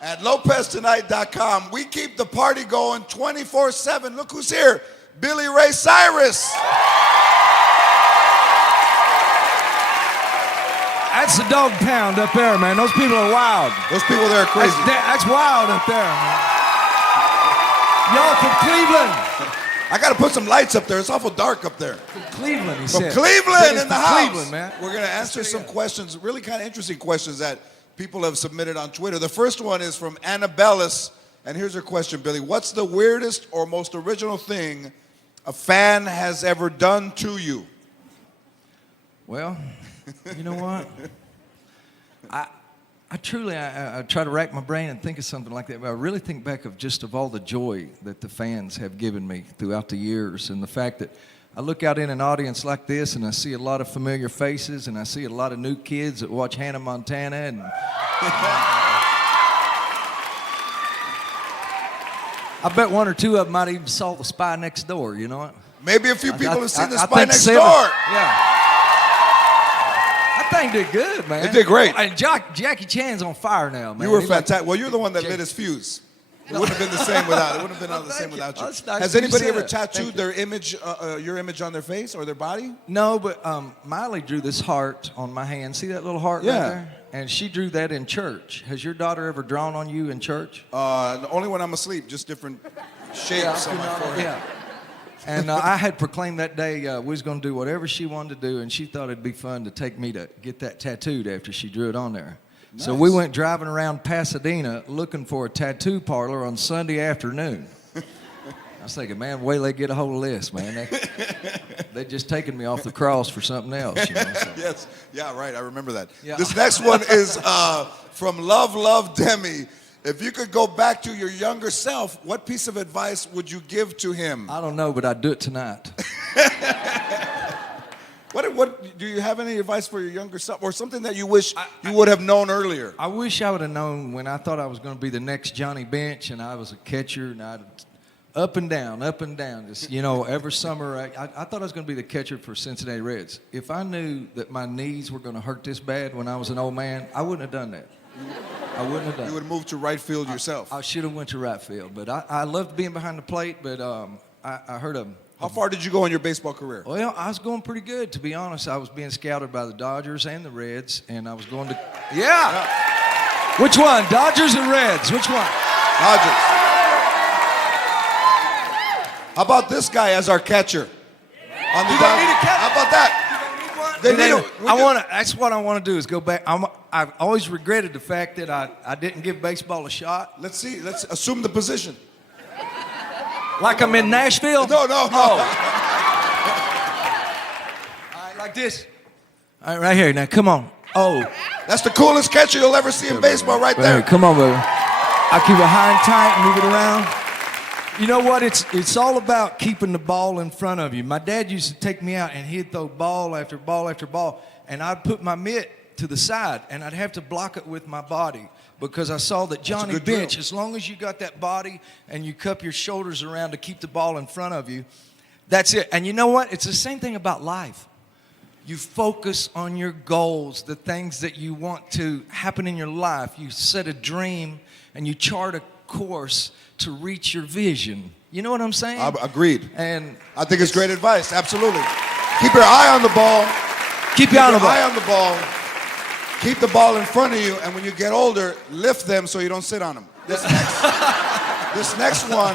at LopezTonight.com. We keep the party going 24/7. Look who's here, Billy Ray Cyrus. That's the dog pound up there, man. Those people are wild. Those people there are crazy. That's wild up there, man. Y'all from Cleveland. I got to put some lights up there. It's awful dark up there. From Cleveland, he From said. Cleveland in the house. Cleveland, man. We're going to answer some questions, really kind of interesting questions that people have submitted on Twitter. The first one is from Annabellis, and here's her question, Billy. What's the weirdest or most original thing a fan has ever done to you? Well, you know what? I truly I try to rack my brain and think of something like that, but I really think back of all the joy that the fans have given me throughout the years, and the fact that I look out in an audience like this and I see a lot of familiar faces, and I see a lot of new kids that watch Hannah Montana, and I bet one or two of them might even saw The Spy Next Door, you know what? Maybe a few people have seen The I Spy think Next 7. Door. Yeah. That thing did good, man. It did great. And Jackie Chan's on fire now, man. You were fantastic. Well, you're the one that lit his fuse. It wouldn't have been the same without it. Wouldn't have been the same without you. Nice. Has anybody ever tattooed their image, your image on their face or their body? No, but Miley drew this heart on my hand. See that little heart right there? And she drew that in church. Has your daughter ever drawn on you in church? Only when I'm asleep, just different shapes on my forehead. Yeah. And I had proclaimed that day we was going to do whatever she wanted to do, and she thought it'd be fun to take me to get that tattooed after she drew it on there. Nice. So we went driving around Pasadena looking for a tattoo parlor on Sunday afternoon. I was thinking, man, wait till they get a hold of this, man. They're just taking me off the cross for something else, you know. So. Yes, yeah, right, I remember that. Yeah. This next one is from Love Demi. If you could go back to your younger self, what piece of advice would you give to him? I don't know, but I'd do it tonight. What do you have any advice for your younger self, or something that you wish you would have known earlier? I wish I would have known when I thought I was going to be the next Johnny Bench, and I was a catcher, and I'd up and down, just, you know, every summer. I thought I was going to be the catcher for Cincinnati Reds. If I knew that my knees were going to hurt this bad when I was an old man, I wouldn't have done that. I wouldn't have done it. You would have moved to right field yourself. I should have went to right field, but I loved being behind the plate, but I heard of. How far did you go in your baseball career? Well, I was going pretty good, to be honest. I was being scouted by the Dodgers and the Reds, and I was going to... Yeah! Which one? Dodgers or Reds? Which one? Dodgers. How about this guy as our catcher? On the You don't need a catcher. How about that? That's what I want to do is go back. I've always regretted the fact that I didn't give baseball a shot. Let's see. Let's assume the position. Like I'm in Nashville? No. Oh. All right, like this. All right, right here. Now, come on. Oh. That's the coolest catcher you'll ever see in baseball right there. Come on, baby. I keep it high and tight, move it around. You know what? It's all about keeping the ball in front of you. My dad used to take me out, and he'd throw ball after ball after ball, and I'd put my mitt to the side, and I'd have to block it with my body because I saw that Johnny Bench, as long as you got that body and you cup your shoulders around to keep the ball in front of you, that's it. And you know what? It's the same thing about life. You focus on your goals, the things that you want to happen in your life. You set a dream, and you chart a course to reach your vision. You know what I'm saying? Agreed. And I think it's great advice. Absolutely. Keep your eye on the ball. Keep your eye on the ball. Keep the ball in front of you, and when you get older, lift them so you don't sit on them. This next one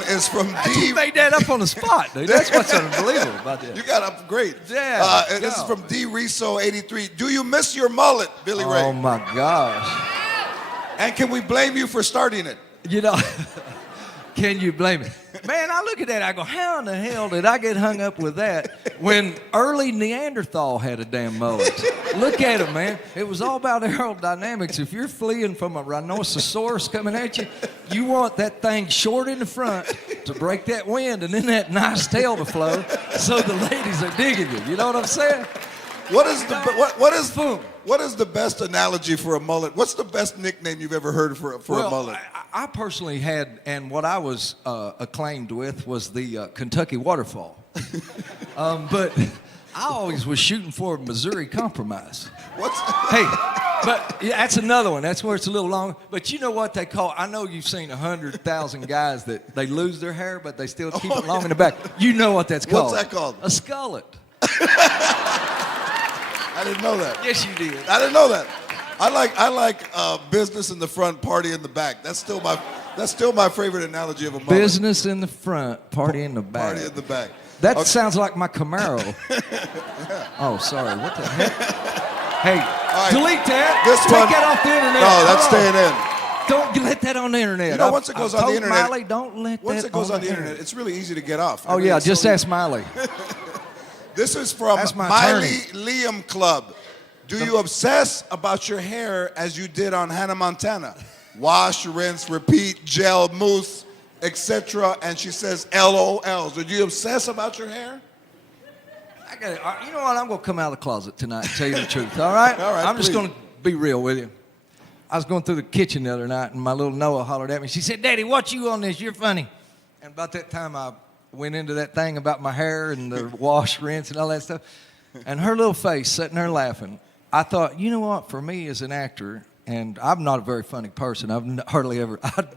is from D. You made that up on the spot, dude. That's what's unbelievable about that. You got up great. Yeah. This is from D. Riso 83. Do you miss your mullet, Billy Ray? Oh my gosh. And can we blame you for starting it? You know, can you blame me? Man, I look at that, I go, how in the hell did I get hung up with that when early Neanderthal had a damn mullet? Look at him, man. It was all about aerodynamics. If you're fleeing from a rhinoceros coming at you, you want that thing short in the front to break that wind and then that nice tail to flow so the ladies are digging you. You know what I'm saying? What is the best analogy for a mullet? What's the best nickname you've ever heard for a mullet? I personally had, and what I was acclaimed with was the Kentucky waterfall. But I always was shooting for a Missouri Compromise. What's Hey, but yeah, that's another one. That's where it's a little long. But you know what they call? I know you've seen 100,000 guys that they lose their hair, but they still keep it long in the back. You know what that's called? What's that called? A skullet. I didn't know that. Yes, you did. I didn't know that. I like business in the front, party in the back. That's still my favorite analogy of a mullet. Business in the front, party in the back. Party in the back. That Okay. sounds like my Camaro. Oh, sorry. What the heck? Hey, right. delete that. This Take one- that off the internet. No, that's Come on. staying in. Don't let that on the internet. You know, once it goes I've on the told internet, Miley, don't let Once that it goes on the internet. internet, it's really easy to get off. Oh, yeah, just ask Miley. This is from That's my Miley Liam Club. Do you obsess about your hair as you did on Hannah Montana? Wash, rinse, repeat, gel, mousse, etc. And she says LOLs. Do you obsess about your hair? I got it. You know what? I'm going to come out of the closet tonight and tell you the truth, all right? All right, I'm just please. going to be real with you. I was going through the kitchen the other night, and my little Noah hollered at me. She said, Daddy, watch you on this. You're funny. And about that time, I went into that thing about my hair and the wash, rinse, and all that stuff. And her little face sitting there laughing. I thought, you know what? For me as an actor, and I'm not a very funny person. I've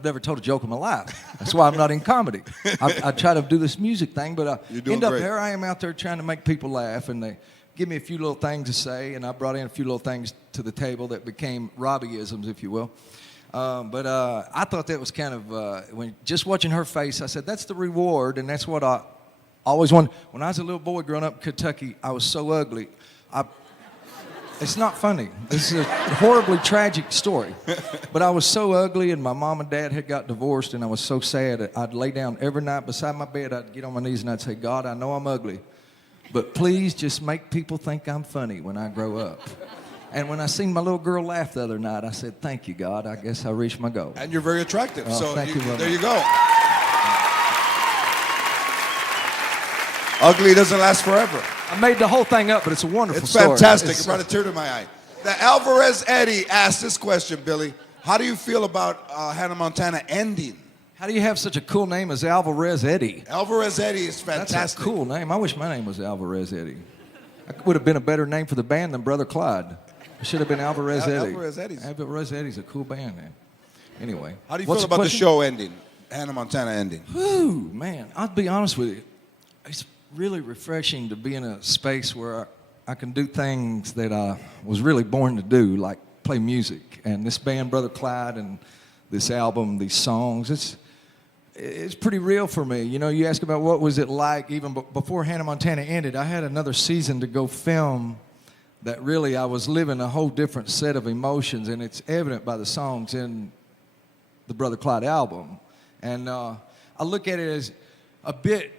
never told a joke in my life. That's why I'm not in comedy. I try to do this music thing, but You're doing end up great. here I am out there trying to make people laugh, and they give me a few little things to say, and I brought in a few little things to the table that became Robbie-isms, if you will. But I thought that was kind of, when just watching her face, I said, that's the reward, and that's what I always wanted. When I was a little boy growing up in Kentucky, I was so ugly. It's not funny. This is a horribly tragic story. But I was so ugly, and my mom and dad had got divorced, and I was so sad. I'd lay down every night beside my bed. I'd get on my knees, and I'd say, God, I know I'm ugly, but please just make people think I'm funny when I grow up. And when I seen my little girl laugh the other night, I said, thank you, God. I guess I reached my goal. And you're very attractive. Oh, So thank you very there much. you go. Ugly doesn't last forever. I made the whole thing up, but it's a wonderful It's story. fantastic. It's- It brought a tear to my eye. The Alvarez Eddie asked this question, Billy. How do you feel about Hannah Montana ending? How do you have such a cool name as Alvarez Eddie? Alvarez Eddie is fantastic. That's a cool name. I wish my name was Alvarez Eddie. That would have been a better name for the band than Brother Clyde. It should have been Alvarez Eddie. Alvarez Eddie's. Alvarez Eddie's a cool band, man. Anyway. How do you what's feel about the question? show ending? Hannah Montana ending. Whew, man. I'll be honest with you. It's really refreshing to be in a space where I can do things that I was really born to do, like play music. And this band, Brother Clyde, and this album, these songs, it's pretty real for me. You know, you ask about what was it like even before Hannah Montana ended. I had another season to go film that really I was living a whole different set of emotions, and it's evident by the songs in the Brother Clyde album. And I look at it as a bit,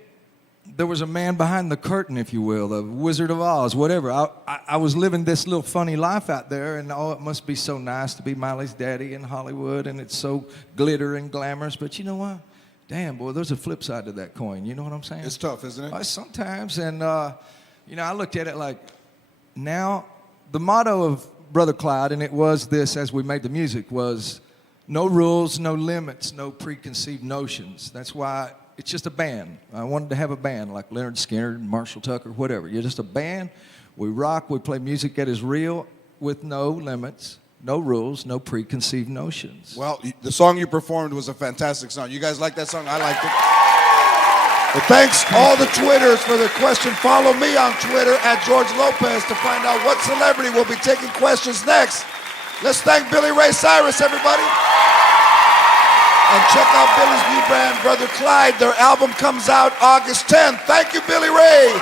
there was a man behind the curtain, if you will, the Wizard of Oz, whatever. I was living this little funny life out there, and oh, it must be so nice to be Miley's daddy in Hollywood, and it's so glitter and glamorous. But you know what? Damn, boy, there's a flip side to that coin. You know what I'm saying? It's tough, isn't it? Sometimes, and you know, I looked at it like, now, the motto of Brother Clyde, and it was this as we made the music, was no rules, no limits, no preconceived notions. That's why it's just a band. I wanted to have a band like Leonard Skinner, Marshall Tucker, whatever. You're just a band. We rock, we play music that is real with no limits, no rules, no preconceived notions. Well, the song you performed was a fantastic song. You guys like that song? I liked it. Well, thanks all the Twitters for their question. Follow me on Twitter at George Lopez to find out what celebrity will be taking questions next. Let's thank Billy Ray Cyrus, everybody. And check out Billy's new band, Brother Clyde. Their album comes out August 10th. Thank you, Billy Ray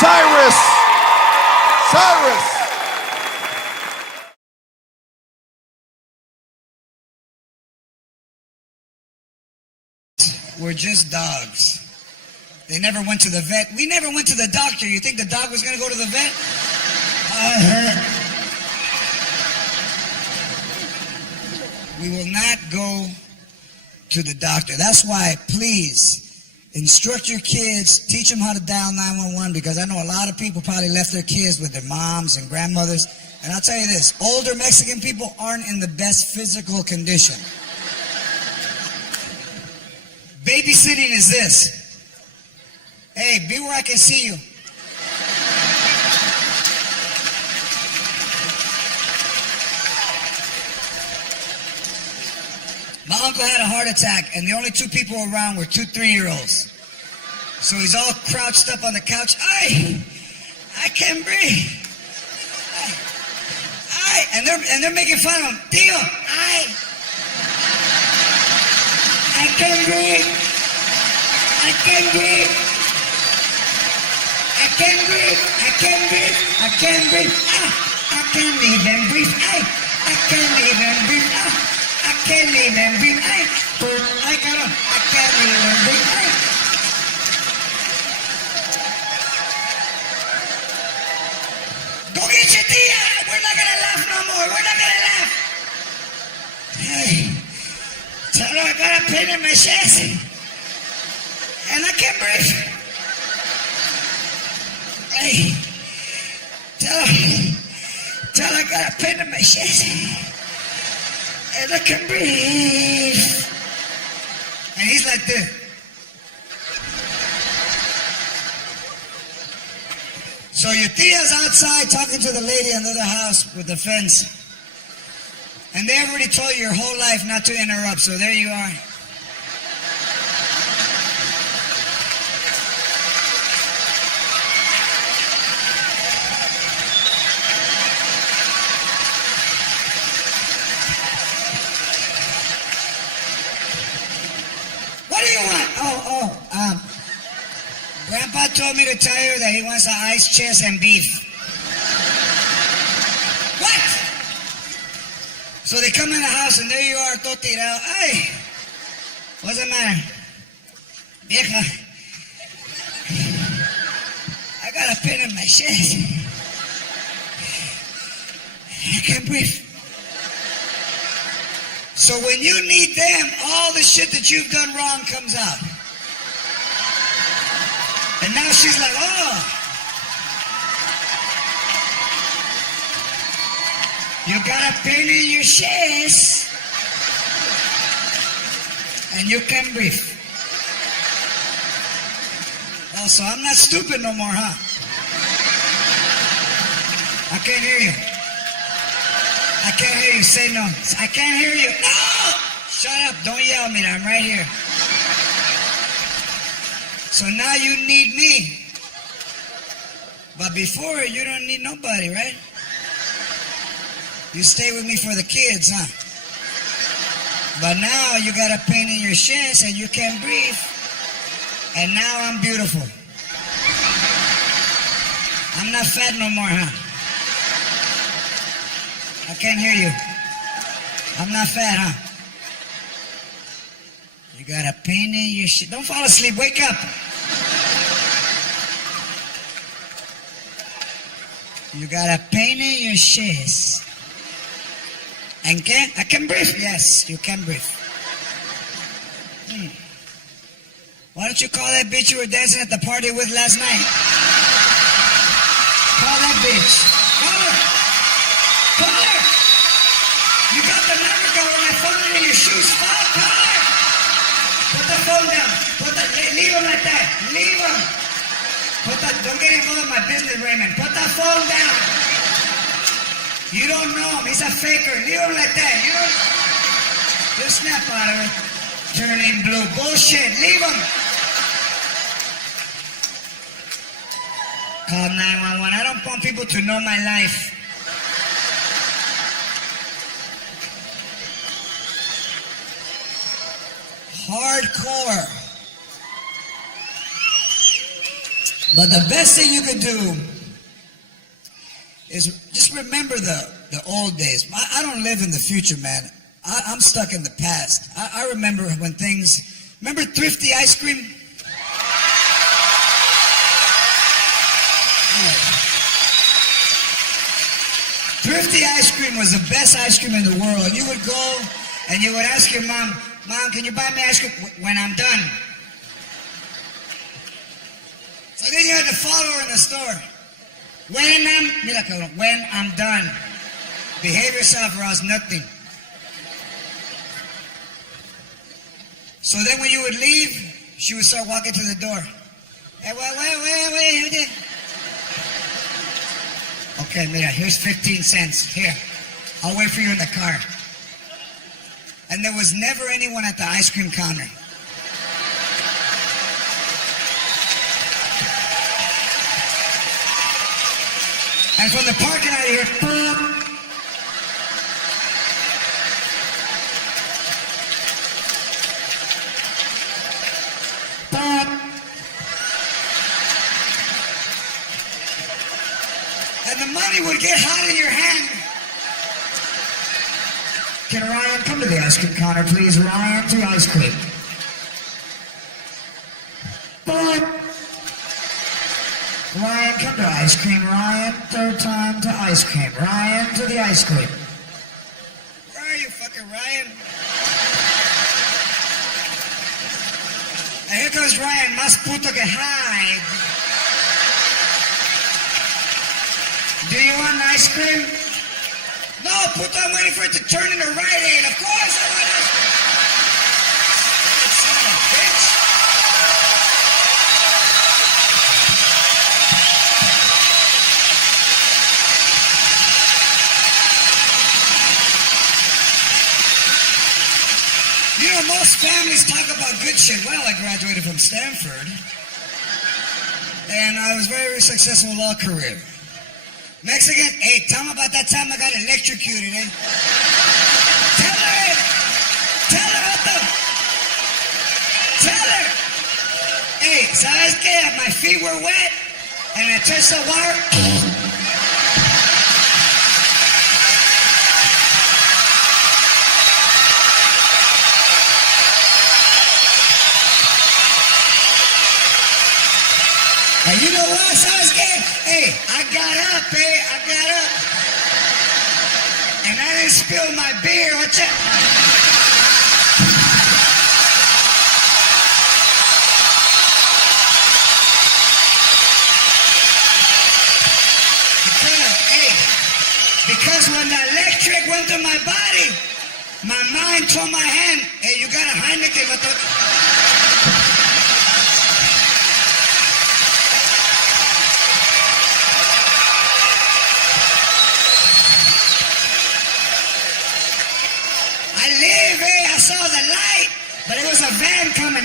Cyrus. We're just dogs. They never went to the vet. We never went to the doctor. You think the dog was going to go to the vet? We will not go to the doctor. That's why, please, instruct your kids, teach them how to dial 911, because I know a lot of people probably left their kids with their moms and grandmothers. And I'll tell you this, older Mexican people aren't in the best physical condition. Babysitting is this. Hey, be where I can see you. My uncle had a heart attack, and the only two people around were 2 3-year-olds. So he's all crouched up on the couch. I can't breathe. And they're making fun of him. Tío, I can't breathe. I can't breathe. I can't breathe. I can't breathe. I can't breathe. I can't even breathe. I can't even breathe. I can't even breathe. I can't even breathe. Go get your tia. We're not gonna laugh no more. We're not gonna laugh. Hey, tell her I got a pain in my chest and I can't breathe. Hey, tell her I got a pain in my chest and I can't breathe. And he's like this. So your tia's outside talking to the lady in the other house with the fence. And they already told you your whole life not to interrupt, so there you are. What do you want? Grandpa told me to tell you that he wants an ice chest and beef. What? So they come in the house and there you are, todo tirado. Ay, what's the matter? Vieja, I got a pain in my chest. I can't breathe. So when you need them, all the shit that you've done wrong comes out. And now she's like, oh. You got a pain in your chest. And you can't breathe. Oh, so I'm not stupid no more, huh? I can't hear you. I can't hear you. Say no. I can't hear you. No! Shut up. Don't yell at me. I'm right here. So now you need me. But before, you don't need nobody, right? You stay with me for the kids, huh? But now you got a pain in your chest and you can't breathe. And now I'm beautiful. I'm not fat no more, huh? I can't hear you. I'm not fat, huh? You got a pain in your chest. Don't fall asleep. Wake up. You got a pain in your chest. And I can breathe. Yes, you can breathe. Why don't you call that bitch you were dancing at the party with last night? Call that bitch. Call her. Call her. You got the number, girl, when I found it in your shoes. Call her. Put the phone down. Leave him like that. Leave him. Don't get involved in my business, Raymond. Put that phone down. You don't know him. He's a faker. Leave him like that. You'll snap out of it. Turning blue. Bullshit. Leave him. Call 911. I don't want people to know my life. Hardcore. But the best thing you can do is just remember the old days. I don't live in the future, man. I'm stuck in the past. I remember when things... Remember Thrifty ice cream? Thrifty ice cream was the best ice cream in the world. You would go and you would ask your mom, Mom, can you buy me ice cream when I'm done? So then you had to follow her in the store. When I'm done. Behave yourself or else nothing. So then when you would leave, she would start walking to the door. Hey, wait. Okay, mira, here's 15 cents. Here, I'll wait for you in the car. and there was never anyone at the ice cream counter. And from the parking lot here, and the money would get hot in your hand. Can Ryan come to the ice cream counter, please? Ryan, to ice cream. Ryan, come to ice cream. Ryan, third time to ice cream. Ryan, to the ice cream. Where are you, fucking Ryan? And here comes Ryan, más puto que hide. Do you want ice cream? No, puto, I'm waiting for it to turn into Rite Aid. Of course I want ice cream. Son of a bitch. You know, most families talk about good shit. Well, I graduated from Stanford. And I was very successful law career. Mexican, hey, tell me about that time I got electrocuted, eh? Tell her about them. Tell her. Hey, ¿sabes qué? My feet were wet, and I touched the water. And you know what? ¿Sabes qué? Hey, I got up. And I didn't spill my beer. What's up? Because when the electric went through my body, my mind told my hand, hey, you got a Heineken. I saw the light, but it was a van coming.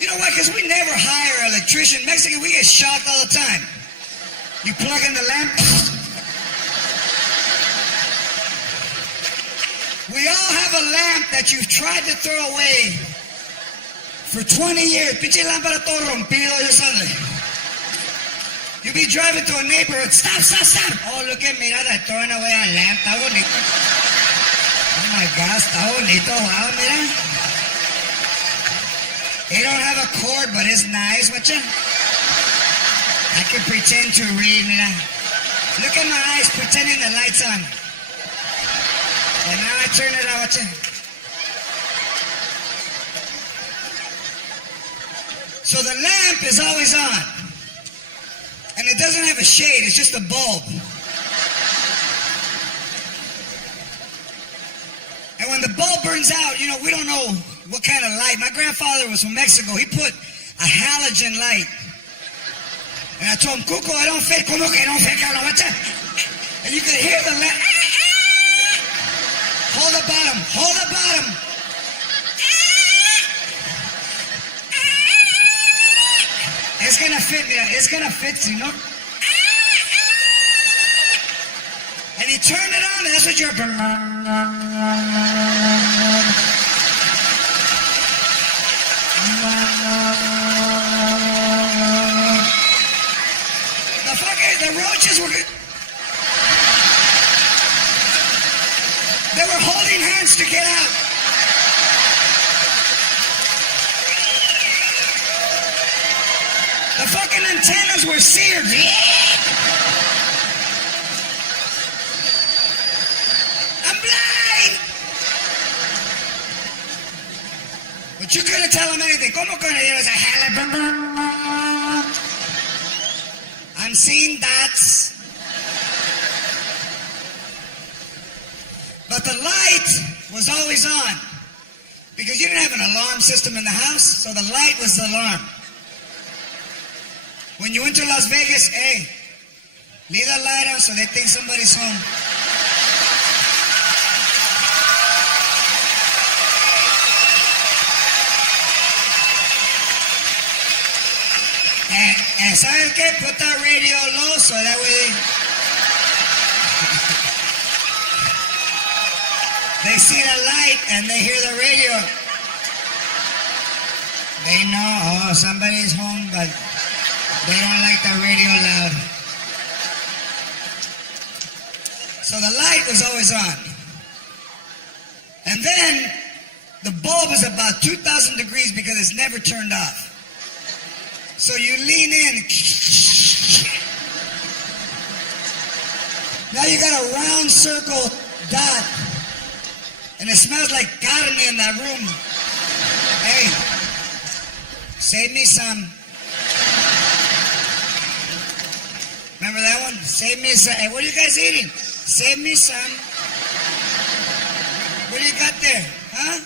You know why? Because we never hire an electrician. Mexican, we get shocked all the time. You plug in the lamp. We all have a lamp that you've tried to throw away for 20 years. Pinche lámpara todo rompido, yo sabe. You be driving to a neighborhood, stop. Oh, look at me, they're throwing away a lamp, está bonito. Oh my God, está bonito, wow, mira. It don't have a cord, but it's nice, watcha. I can pretend to read, mira. Look at my eyes, pretending the light's on. And now I turn it on, watcha. So the lamp is always on. And it doesn't have a shade, it's just a bulb. And when the bulb burns out, you know, we don't know what kind of light. My grandfather was from Mexico. He put a halogen light. And I told him, Cuco, I don't fit. ¿Cómo que no fit? And you could hear the lamp. Hold the bottom. It's gonna fit, you know? And he turned it on, and that's what you're... The roaches were... They were holding hands to get out. The fucking antennas were seared. I'm blind. But you couldn't tell him anything. ¿Cómo que no? It was a hell. I'm seeing dots. But the light was always on. Because you didn't have an alarm system in the house, so the light was the alarm. When you went to Las Vegas, hey, Leave the light on so they think somebody's home. And ¿sabes qué? Put that radio low so that way they see the light and they hear the radio. They know, oh, somebody's home, but they don't like the radio loud. So the light was always on. And then the bulb is about 2,000 degrees because it's never turned off. So you lean in. Now you got a round circle dot. And it smells like carne in that room. Hey, save me some. Remember that one? Save me some. Hey, what are you guys eating? Save me some. What do you got there? Huh?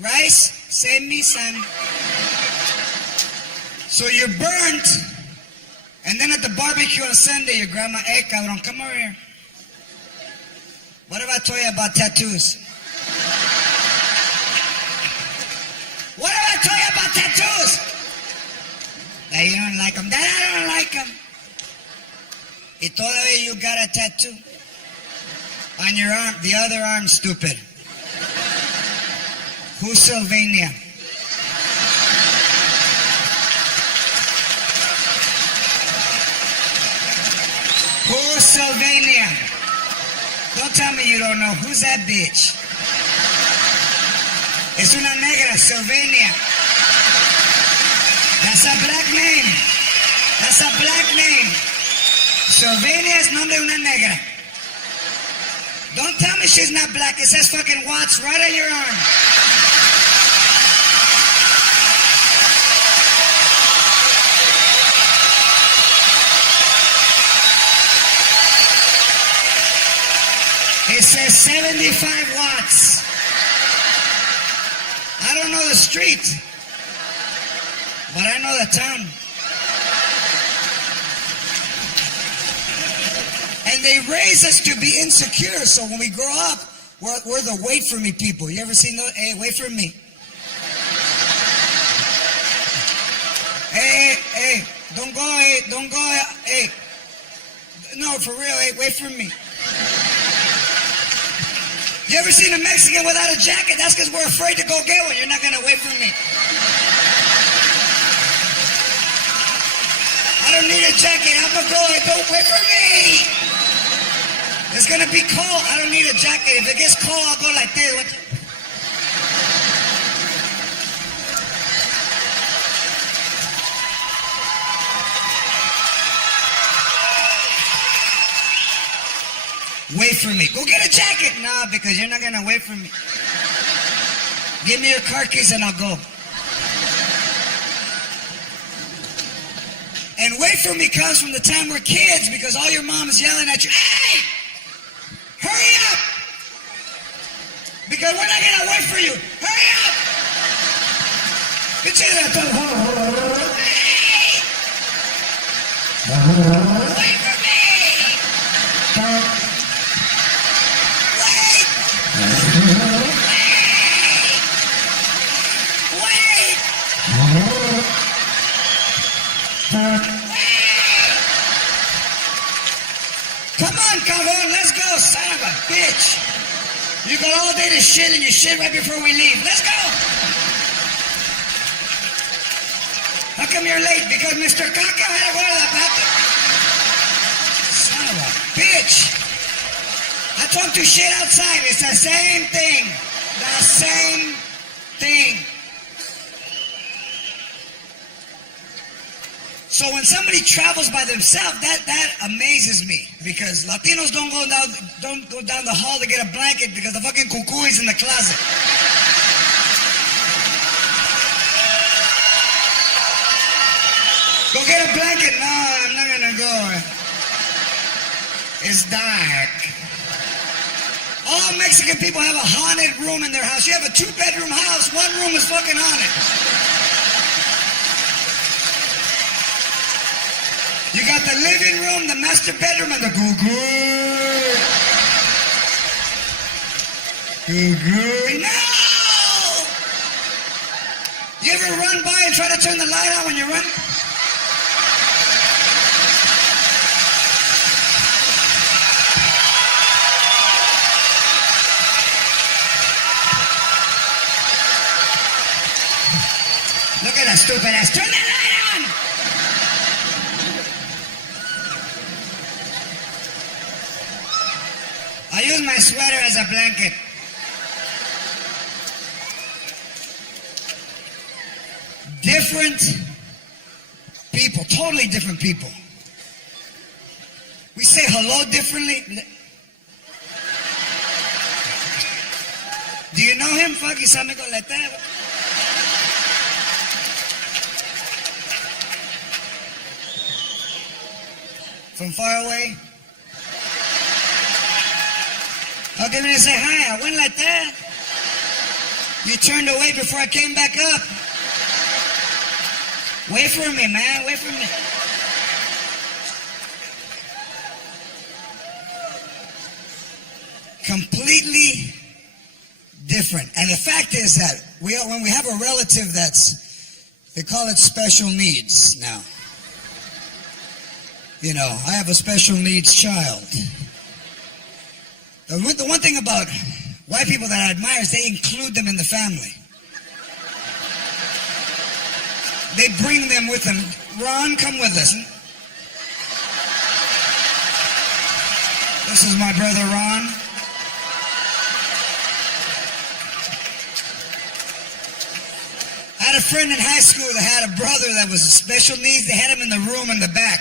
Rice? Save me some. So you're burnt, and then at the barbecue on Sunday, your grandma, hey, cabrón, come over here. What if I told you about tattoos? What if I told you about tattoos? That you don't like them. That I don't like them. Y todavía you got a tattoo on your arm, the other arm, stupid. Who's Sylvania? Who's Sylvania? Don't tell me you don't know. Who's that bitch? Es una negra, Sylvania. That's a black name. That's a black name. Sylvania es nombre de una negra. Don't tell me she's not black. It says fucking Watts right on your arm. It says 75 watts. I don't know the street, but I know the town. And they raise us to be insecure, so when we grow up, we're the wait for me people. You ever seen those? Hey, wait for me. Hey, don't go, hey. No, for real, hey, wait for me. You ever seen a Mexican without a jacket? That's because we're afraid to go get one. You're not going to wait for me. I don't need a jacket. I'm going to go. Don't wait for me. It's going to be cold. I don't need a jacket. If it gets cold, I'll go like this. Wait for me. Go get a jacket. Nah, because you're not going to wait for me. Give me your car keys and I'll go. And wait for me comes from the time we're kids because all your mom is yelling at you, hey, hurry up. Because we're not going to wait for you. Hurry up. Hey. Wait for me. Come on, cabrón, let's go, son of a bitch. You got all day to shit and you shit right before we leave. Let's go. How come you're late? Because Mr. Caca had to go to the bathroom. Son of a bitch. I told him to shit outside. It's the same thing. The same thing. So when somebody travels by themselves, that amazes me because Latinos don't go down the hall to get a blanket because the fucking cuckoo is in the closet. Go get a blanket. No, I'm not gonna go. It's dark. All Mexican people have a haunted room in their house. You have a 2-bedroom house, one room is fucking haunted. You got the living room, the master bedroom, and the goo-goo. Goo-goo. No! You ever run by and try to turn the light on when you run? Look at that stupid ass. Turn that light on! I use my sweater as a blanket. Different people, totally different people. We say hello differently. Do you know him? Fuck, you saw me go like that. From far away? How come you didn't say hi? I went like that. You turned away before I came back up. Wait for me, man. Wait for me. Completely different. And the fact is that when we have a relative they call it special needs now. You know, I have a special needs child. The one thing about white people that I admire is they include them in the family. They bring them with them. Ron, come with us. This is my brother Ron. I had a friend in high school that had a brother that was special needs. They had him in the room in the back.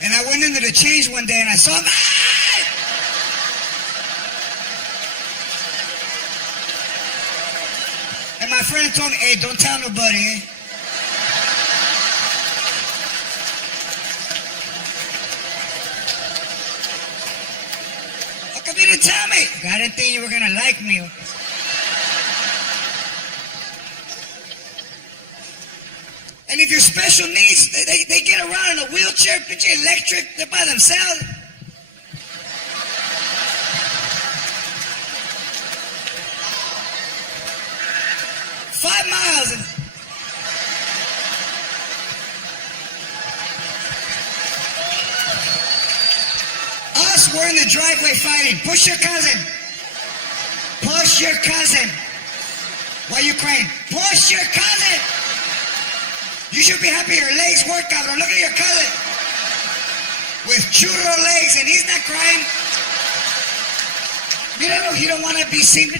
And I went into the change one day and I saw him. And my friend told me, hey, don't tell nobody, eh? How come you didn't tell me? I didn't think you were going to like me. And if you're special needs, they get around in a wheelchair, pitch electric, they're by themselves. $5 miles. Us, we're in the driveway fighting. Push your cousin. Push your cousin. Why are you crying? Push your cousin. You should be happy your legs work out. Or look at your cousin with churro legs and he's not crying. You know, he don't want to be seen.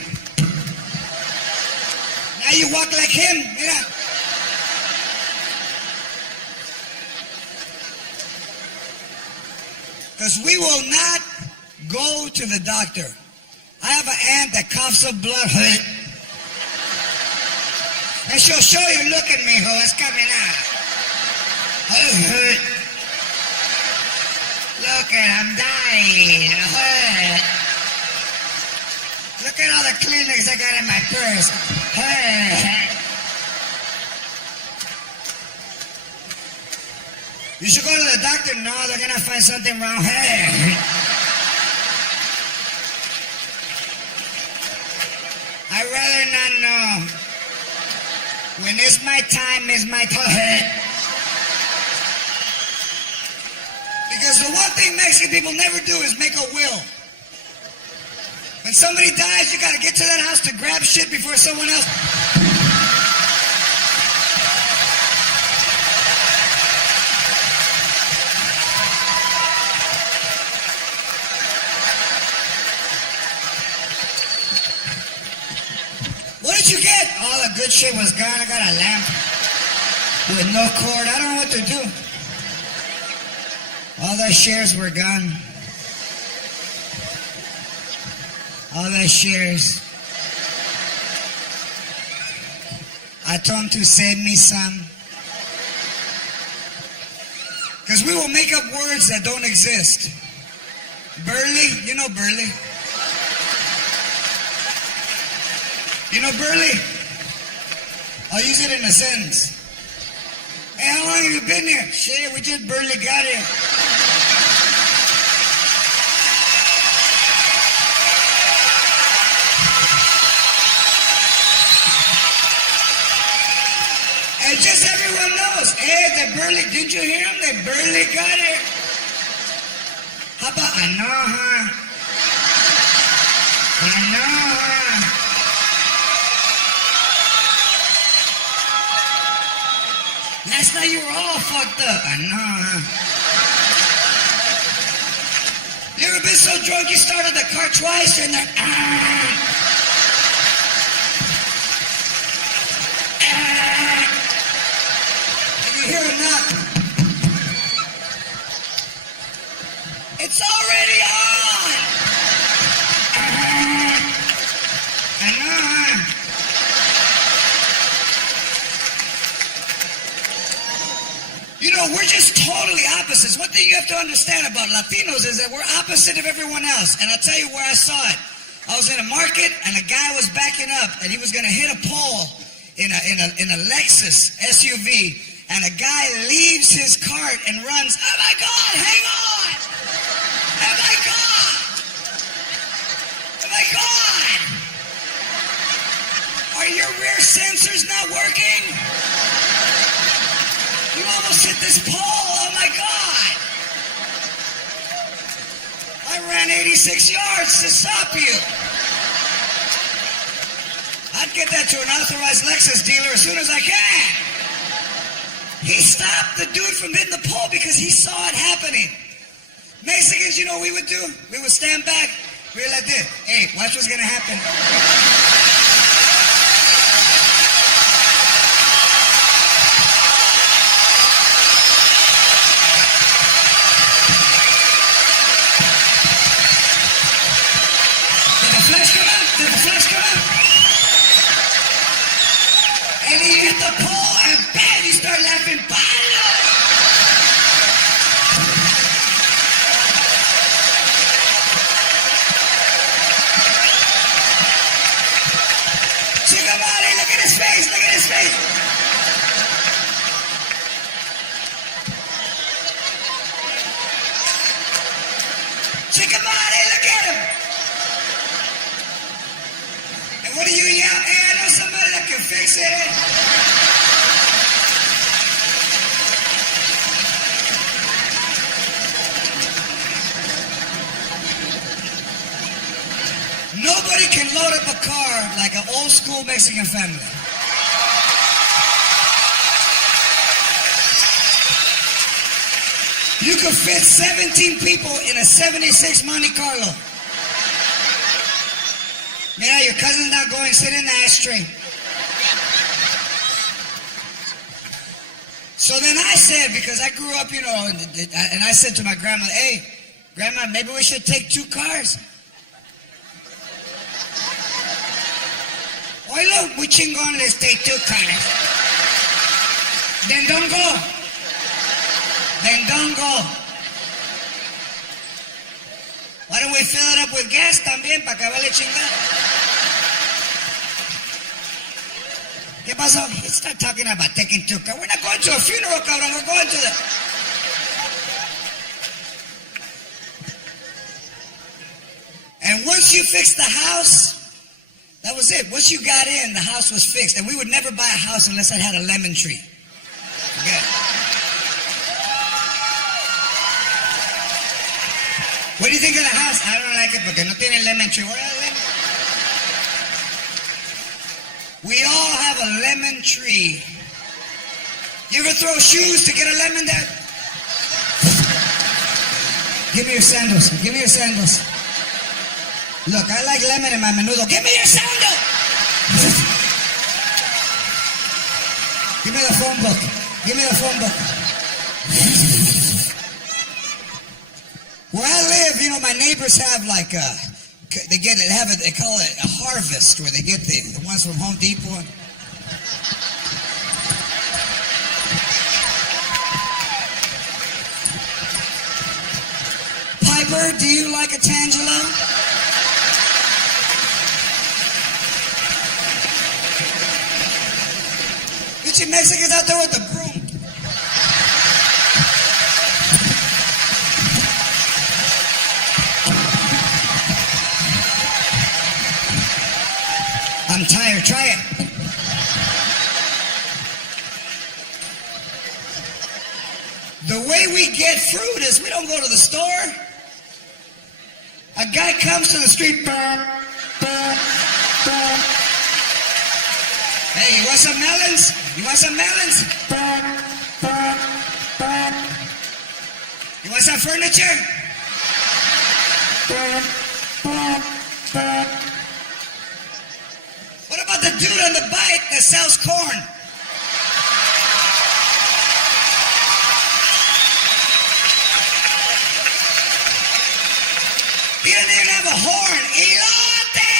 Now you walk like him. Mira. Because we will not go to the doctor. I have an aunt that coughs up blood. And she'll show you, look at me, ho, it's coming out. Look at, I'm dying. Look at all the Kleenex I got in my purse. You should go to the doctor. No, they're gonna find something wrong. I'd rather not know. When it's my time, it's my time. Because the one thing Mexican people never do is make a will. When somebody dies, you gotta get to that house to grab shit before someone else. What did you get? All the good shit was gone. I got a lamp with no cord. I don't know what to do. All the shares were gone. All the shares. I told him to save me some. Because we will make up words that don't exist. Burley, you know Burley. You know Burley? I'll use it in a sentence. Hey, how long have you been here? Shit, we just barely got here. And just everyone knows, hey, they barely, did you hear them? They barely got here. How about, I know, huh? I know, huh? Last night you were all fucked up. I know, huh? You ever been so drunk you started the car twice and then, you hear a knock. It's already on! I know, huh? You know, we're just totally opposites. One thing you have to understand about Latinos is that we're opposite of everyone else. And I'll tell you where I saw it. I was in a market and a guy was backing up and he was going to hit a pole in a Lexus SUV. And a guy leaves his cart and runs, oh my God, hang on! Oh my God! Oh my God! Are your rear sensors not working? You almost hit this pole, oh my God! I ran 86 yards to stop you. I'd get that to an authorized Lexus dealer as soon as I can. He stopped the dude from hitting the pole because he saw it happening. Mexicans, you know what we would do? We would stand back. We would like this. Hey, watch what's gonna happen. Did the flash come out? Did the flash come out? And he hit the pole and bam, he started laughing. Chickamare, look at his face, look at his face. Chickamare, look at him. And what do you yell? Hey, I know somebody that can fix it. Nobody can load up a car like an old school Mexican family. You could fit 17 people in a 76 Monte Carlo. Yeah, your cousin's not going, sit in the ashtray. So then I said, because I grew up, you know, and I said to my grandma, hey, Grandma, maybe we should take 2 cars. Oilo, muy chingón, let's take 2 cars. Then don't go. Then don't go. Why don't we fill it up with gas también para acabarle chingar? ¿Qué pasó? He's not talking about taking 2 cars. We're not going to a funeral, cabrón. We're going to the... And once you fix the house, that was it. Once you got in, the house was fixed. And we would never buy a house unless it had a lemon tree. Okay. What do you think of the house? I don't like it porque no tiene lemon tree. What are lemon? We all have a lemon tree. You ever throw shoes to get a lemon there? Give me your sandals. Give me your sandals. Look, I like lemon in my menudo. Give me your sandal! Give me the phone book. Give me the phone book. Where I live, you know, my neighbors have like they call it a harvest, where they get the ones from Home Depot. Piper, do you like a Tangelo? Get your Mexicans out there with the broom. we get fruit is we don't go to the store. A guy comes to the street. Hey, you want some melons? You want some melons? You want some furniture? What about the dude on the bike that sells corn? He doesn't even have a horn. Elote!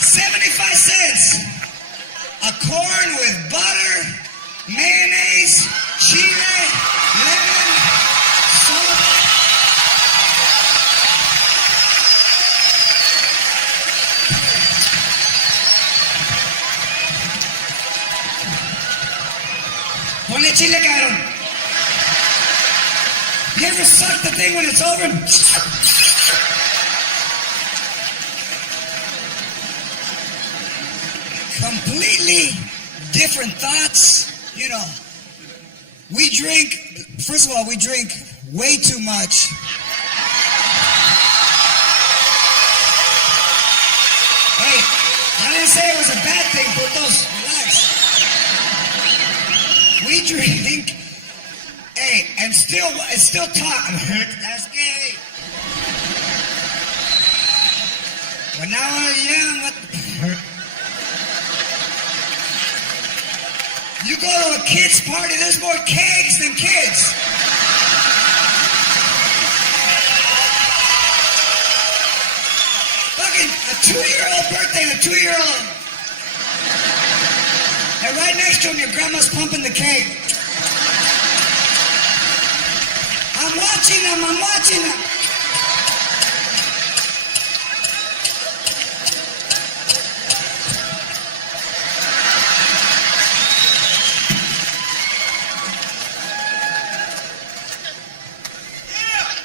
75 cents. A corn with butter, mayonnaise, chile, lemon, salt. Ponle chile, cabrón. You ever suck the thing when it's over? Completely different thoughts. You know, we drink, first of all, we drink way too much. Hey, I didn't say it was a bad thing, putos. Relax. We drink, hey, and it's still talk. That's gay. When I was young, what the... You go to a kid's party, there's more kegs than kids. Fucking a 2-year-old birthday, a 2-year-old. And right next to him, your grandma's pumping the cake. I'm watching them.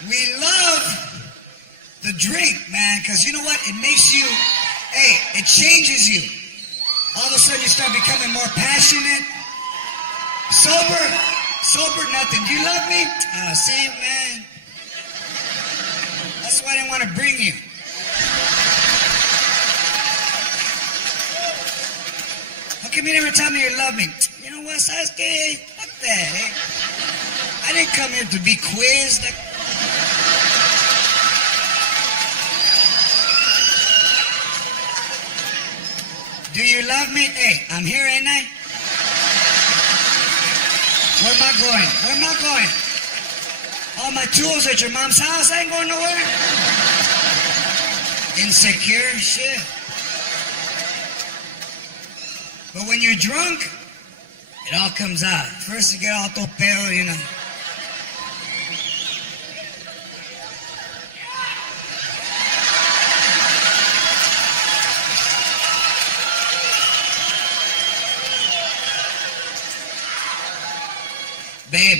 We love the drink, man, because you know what? It makes you, hey, it changes you. All of a sudden you start becoming more passionate. Sober, nothing. Do you love me? Same, man. That's why I didn't want to bring you. How come you never tell me you love me? You know what, Sasuke? Fuck that, eh? I didn't come here to be quizzed. Do you love me? Hey, I'm here, ain't I? Where am I going? All my tools at your mom's house? I ain't going nowhere. Insecure shit. But when you're drunk, it all comes out. First you get all topero, you know. Babe.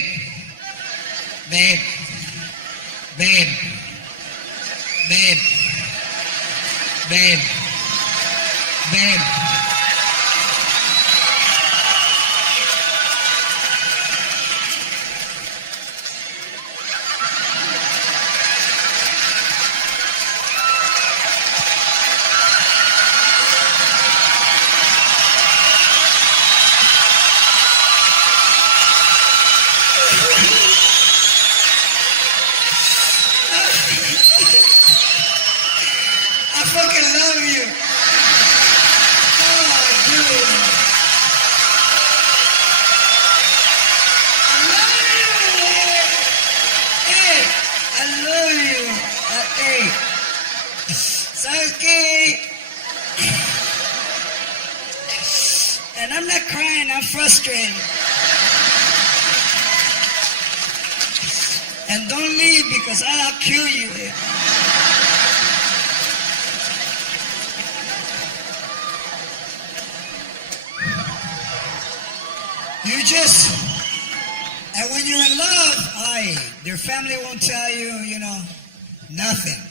I fucking love you. Oh, I do. I love you, man. Hey, I love you. Hey, Sasuke. And I'm not crying, I'm frustrated. And don't leave because I'll kill you. You just, and when you're in love, your family won't tell you, you know, nothing.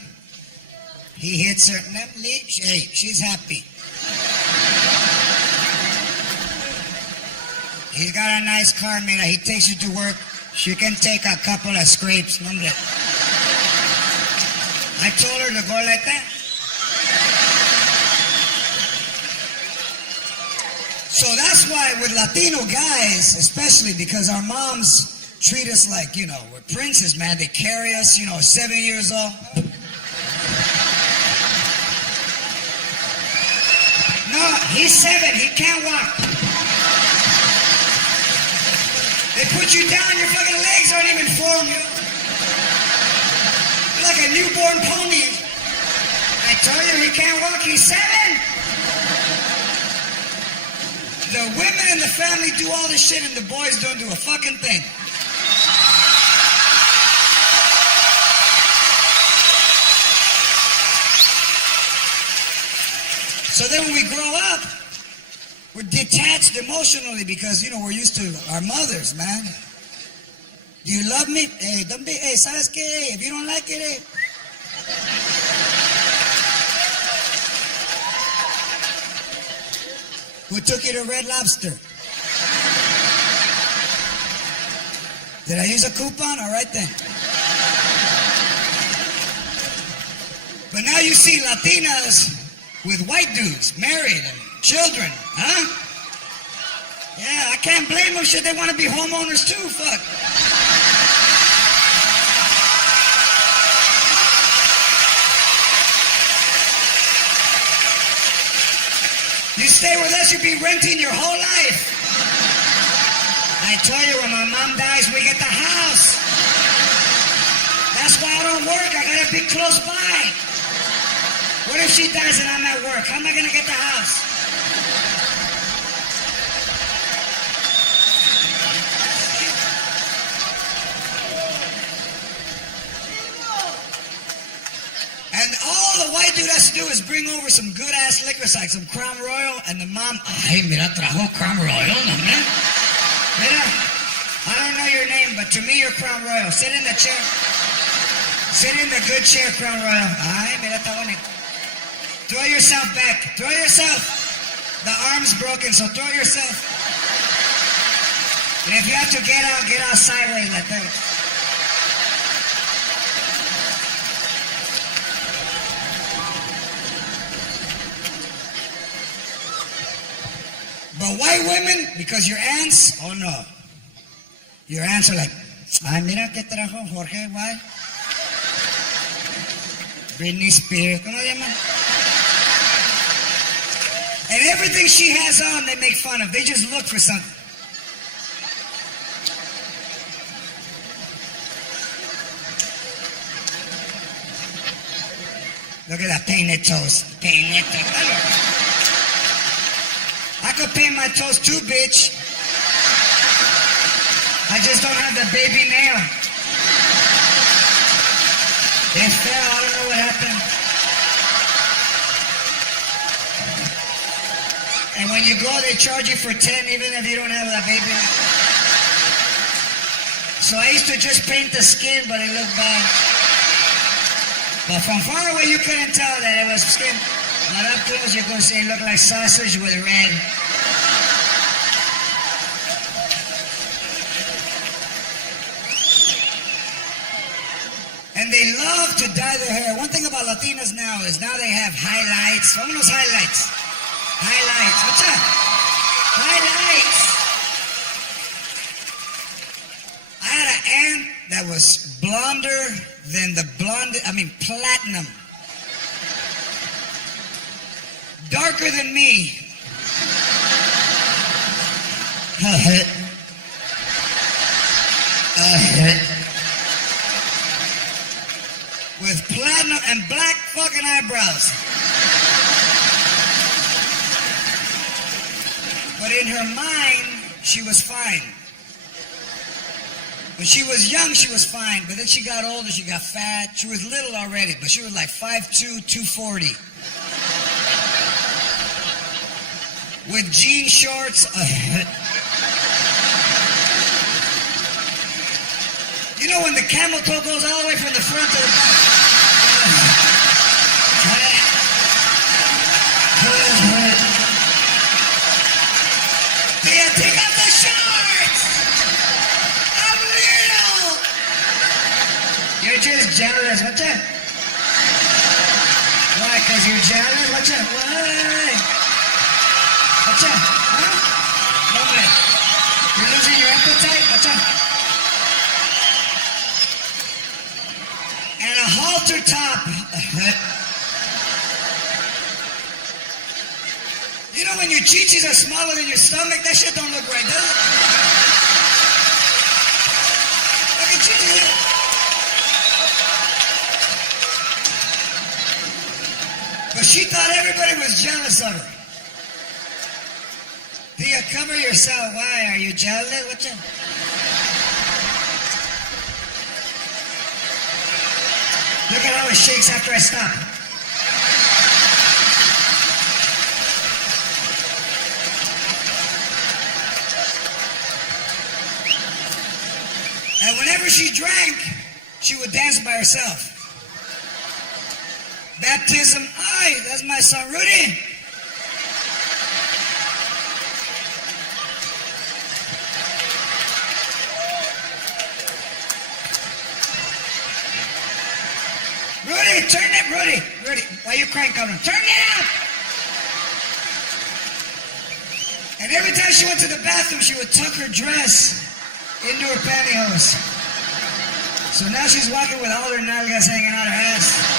He hits her. Hey, she's happy. He's got a nice car, mira. He takes you to work. She can take a couple of scrapes. Hombre. I told her to go like that. So that's why with Latino guys, especially because our moms treat us like, we're princes, man. They carry us, 7 years old. No, he's 7. He can't walk. They put you down, your fucking legs aren't even formed. You're like a newborn pony. I told you he can't walk, he's 7. The women in the family do all this shit and the boys don't do a fucking thing. So then when we grow up, we're detached emotionally because, we're used to our mothers, man. Do you love me? Hey, don't be, hey, ¿sabes qué? Hey, if you don't like it, hey. Who took you to Red Lobster? Did I use a coupon? All right then. But now you see Latinas with white dudes, married and children, huh? Yeah, I can't blame them. Shit, they want to be homeowners too. Fuck. You stay with us, you'll be renting your whole life. I told you, when my mom dies, we get the house. That's why I don't work. I gotta be close by. What if she dies and I'm at work? How am I gonna get the house? And all the white dude has to do is bring over some good-ass liquor, like some Crown Royal, and the mom, ay, mira, trajo Crown Royal, no, man. Mira, I don't know your name, but to me you're Crown Royal. Sit in the chair. Sit in the good chair, Crown Royal. Ay, mira, está bonito. Throw yourself back. Throw yourself. The arm's broken, so throw yourself. And if you have to get out sideways like that. But white women, because your aunts, oh no. Your aunts are like, ay, mira que trajo Jorge, why? Britney Spears, ¿cómo se llama? And everything she has on, they make fun of. They just look for something. Look at that painted toes. Painted toes. I could paint my toes too, bitch. I just don't have the baby nail. It fell. I don't know what happened. And when you go, they charge you for 10 even if you don't have that baby. So I used to just paint the skin, but it looked bad. But from far away, you couldn't tell that it was skin. But up close, you could see it looked like sausage with red. And they love to dye their hair. One thing about Latinas now is now they have highlights. Vámonos highlights. Highlights. What's up? Highlights. I had an aunt that was blonder than the platinum. Darker than me. With platinum and black fucking eyebrows. But in her mind, she was fine. When she was young, she was fine. But then she got older, she got fat. She was little already, but she was like 5'2", 240. With jean shorts. You know when the camel toe goes all the way from the front to the back? halter top. You know when your chichis are smaller than your stomach? That shit don't look right, does it? Look at chichis. But she thought everybody was jealous of her. Do you cover yourself? Why? Are you jealous? What's that? Look at how it shakes after I stop. And whenever she drank, she would dance by herself. Baptism, aye, that's my son Rudy. Rudy, turn it, Rudy, why you crying, Governor? Turn it up! And every time she went to the bathroom, she would tuck her dress into her pantyhose. So now she's walking with all her nalgas hanging out her ass.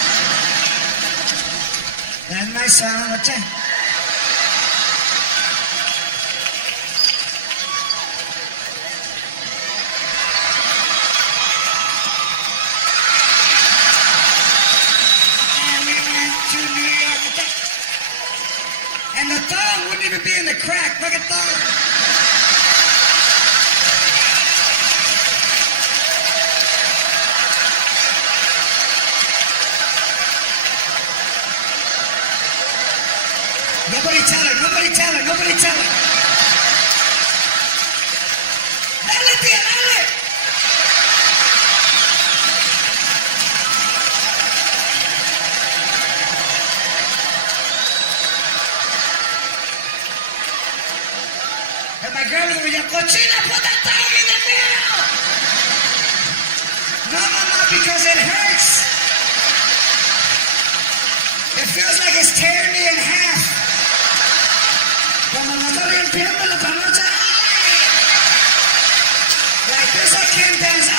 That's my son, what's that? And we went to New York, what's that? And the thumb wouldn't even be in the crack, look at thumb. Nobody tell her. Dale, tía, dale. And my grandmother would yell, Cochina, put that dog in the middle. No, Mama, because it hurts. It feels like it's tearing me in half. Como no estoy rompiendo la panocha, like this I can't dance,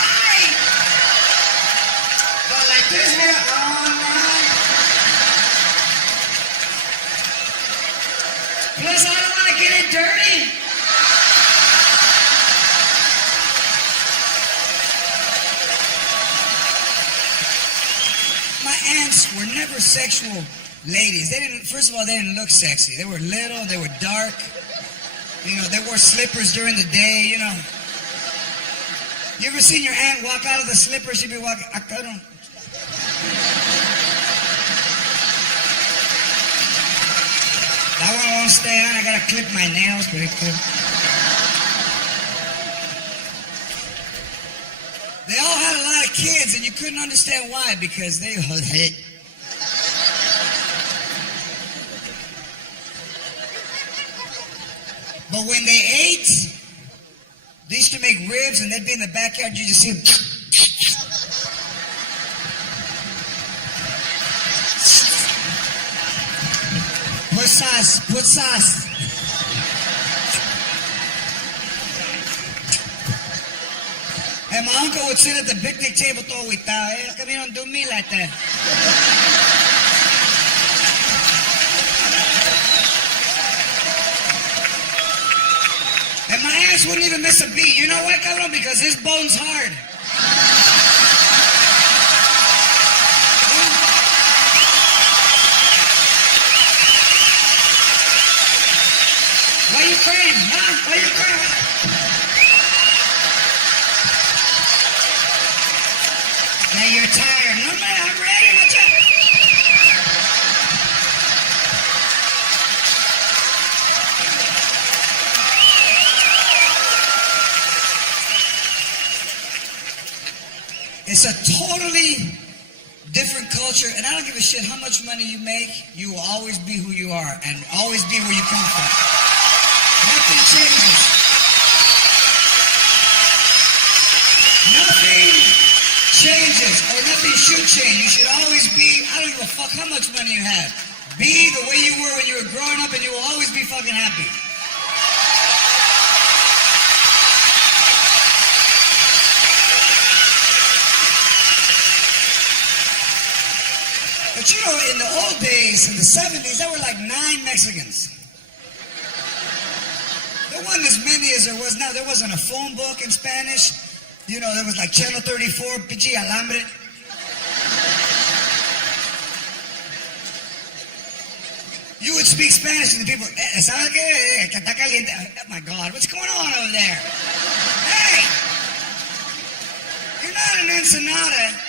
but like this here, oh no. Plus I don't want to get it dirty. My aunts were never sexual ladies. First of all, they didn't look sexy. They were little, they were dark. You know, they wore slippers during the day, you know. You ever seen your aunt walk out of the slippers? She'd be walking, I don't. That one won't stay on. I gotta clip my nails pretty quick. They all had a lot of kids, and you couldn't understand why, because they hit. But when they ate, they used to make ribs, and they'd be in the backyard. You just see them. Put sauce. And my uncle would sit at the picnic table todo aguitado. How come you don't do me like that? And my ass wouldn't even miss a beat. You know why, cabrón? Because his bone's hard. Why you crying? Huh? Why you crying? Now you're tired. No, man, I'm ready. What's up? It's a totally different culture, and I don't give a shit how much money you make. You will always be who you are and always be where you come from. Nothing changes. Nothing changes, or nothing should change. You should always be, I don't give a fuck how much money you have. Be the way you were when you were growing up, and you will always be fucking happy. But you know, in the old days, in the 70s, there were like 9 Mexicans. There wasn't as many as there was now. There wasn't a phone book in Spanish. You know, there was like Channel 34, Pichi Alambre. You would speak Spanish and the people, ¿sabes qué? Que está caliente. Oh my God, what's going on over there? Hey! You're not an Ensenada.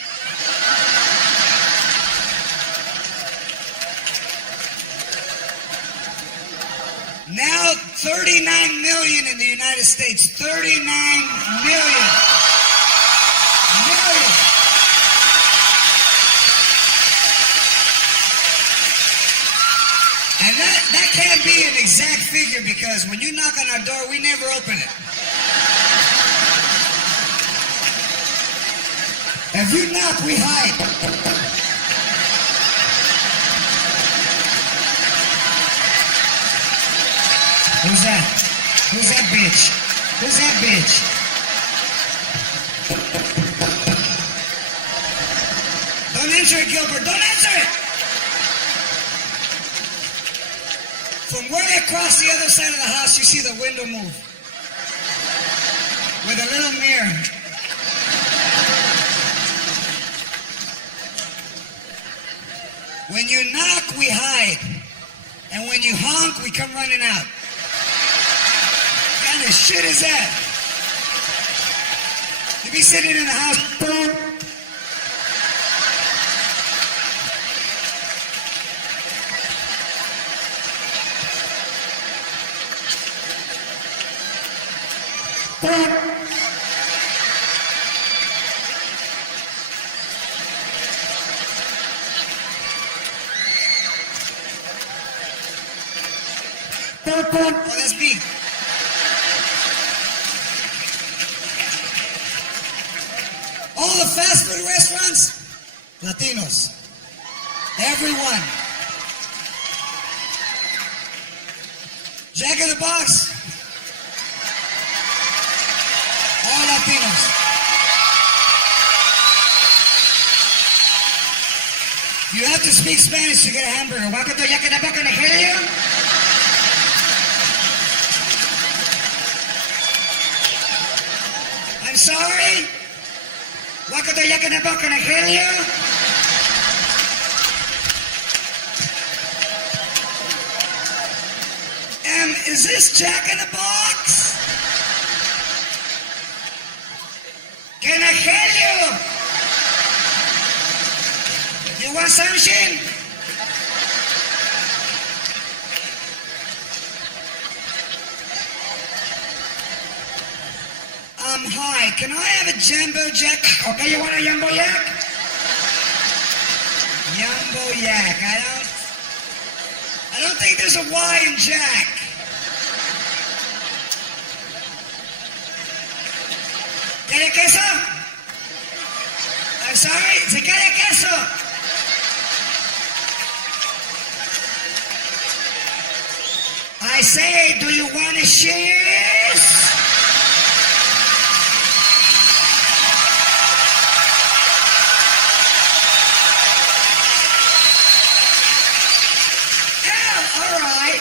Now 39 million in the United States. 39 million. And that can't be an exact figure because when you knock on our door, we never open it. If you knock, we hide. Who's that? Who's that bitch? Who's that bitch? Don't answer it, Gilbert. Don't answer it! From way across the other side of the house, you see the window move. With a little mirror. When you knock, we hide. And when you honk, we come running out. What kind of shit is that? You be sitting in the house, boom. Oh, that's me. All the fast food restaurants, Latinos. Everyone. Jack in the Box, all Latinos. You have to speak Spanish to get a hamburger. Welcome to Jack in the Box in Nigeria. I'm sorry? Welcome to Jack in the Box in Nigeria. Is this Jack in the Box? Can I hear you? You want something? Hi, can I have a Jumbo Jack? Okay, you want a Jumbo Jack? Jumbo Jack, I don't think there's a Y in Jack. ¿Quiere queso? I'm sorry, ¿se quiere queso? I say, do you want a cheese? Yeah, all right.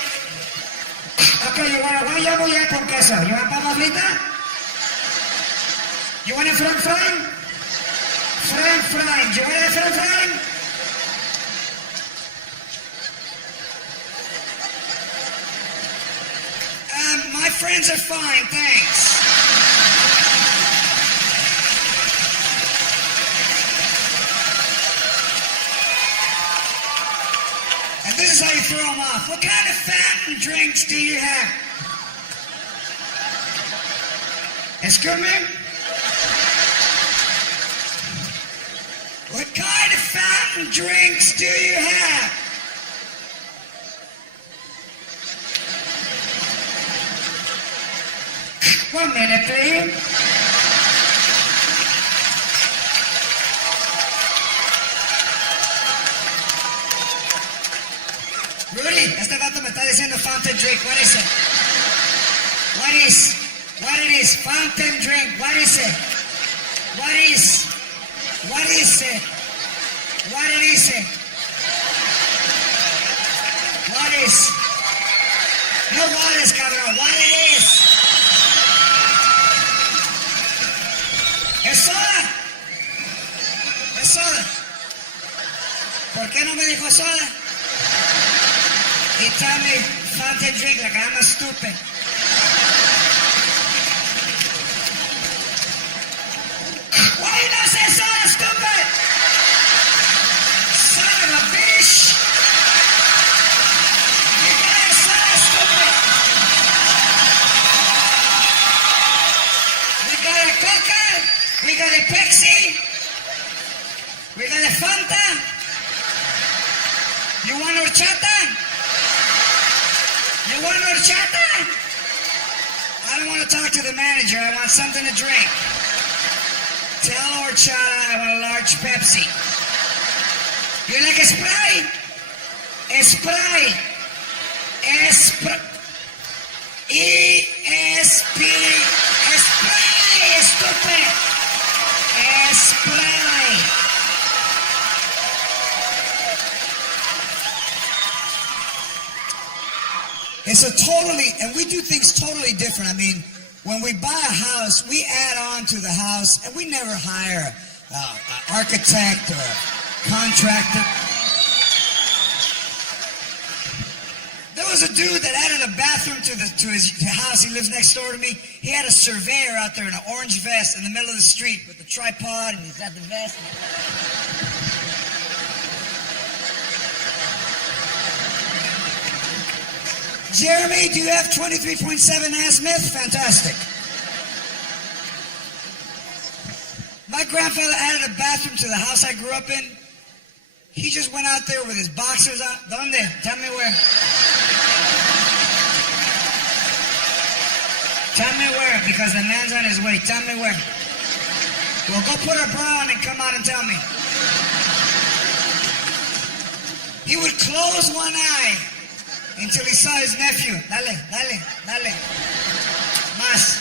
Okay, you want a Jumbo Jack con queso? You want papa frita? You want a French fry? French fry. Do you want a French fry? My friends are fine, thanks. And this is how you throw them off. What kind of fountain drinks do you have? Excuse me? What kind of fountain drinks do you have? One minute, please. Rudy, este vato me está diciendo fountain drink. What is it? What it is? Fountain drink. What is it? What is it? What it is it? is. No what is, cabrón. What it is. Es soda. Es soda. ¿Por qué no me dijo soda? He told me fountain drink like I'm a stupid. Why you not say soda, stupid? Son of a bitch. You got a soda, stupid. We got a Coca. We got a Pepsi. We got a Fanta. You want horchata? You want horchata? I don't want to talk to the manager. I want something to drink. Tell horchata I want a large Pepsi. You like a Sprite? A Sprite. E-S-P. A Sprite, stupid. A Sprite. It's a totally, and we do things totally different. I mean, when we buy a house, we add on to the house, and we never hire an architect or a contractor. There was a dude that added a bathroom to his house. He lives next door to me. He had a surveyor out there in an orange vest in the middle of the street with the tripod, and he's got the vest. Jeremy, do you have 23.7 azimuth? Fantastic. My grandfather added a bathroom to the house I grew up in. He just went out there with his boxers on. ¿Dónde? Tell me where. Tell me where, because the man's on his way. Tell me where. Well, go put a bra on and come out and tell me. He would close one eye until he saw his nephew. Dale, dale, dale. Más.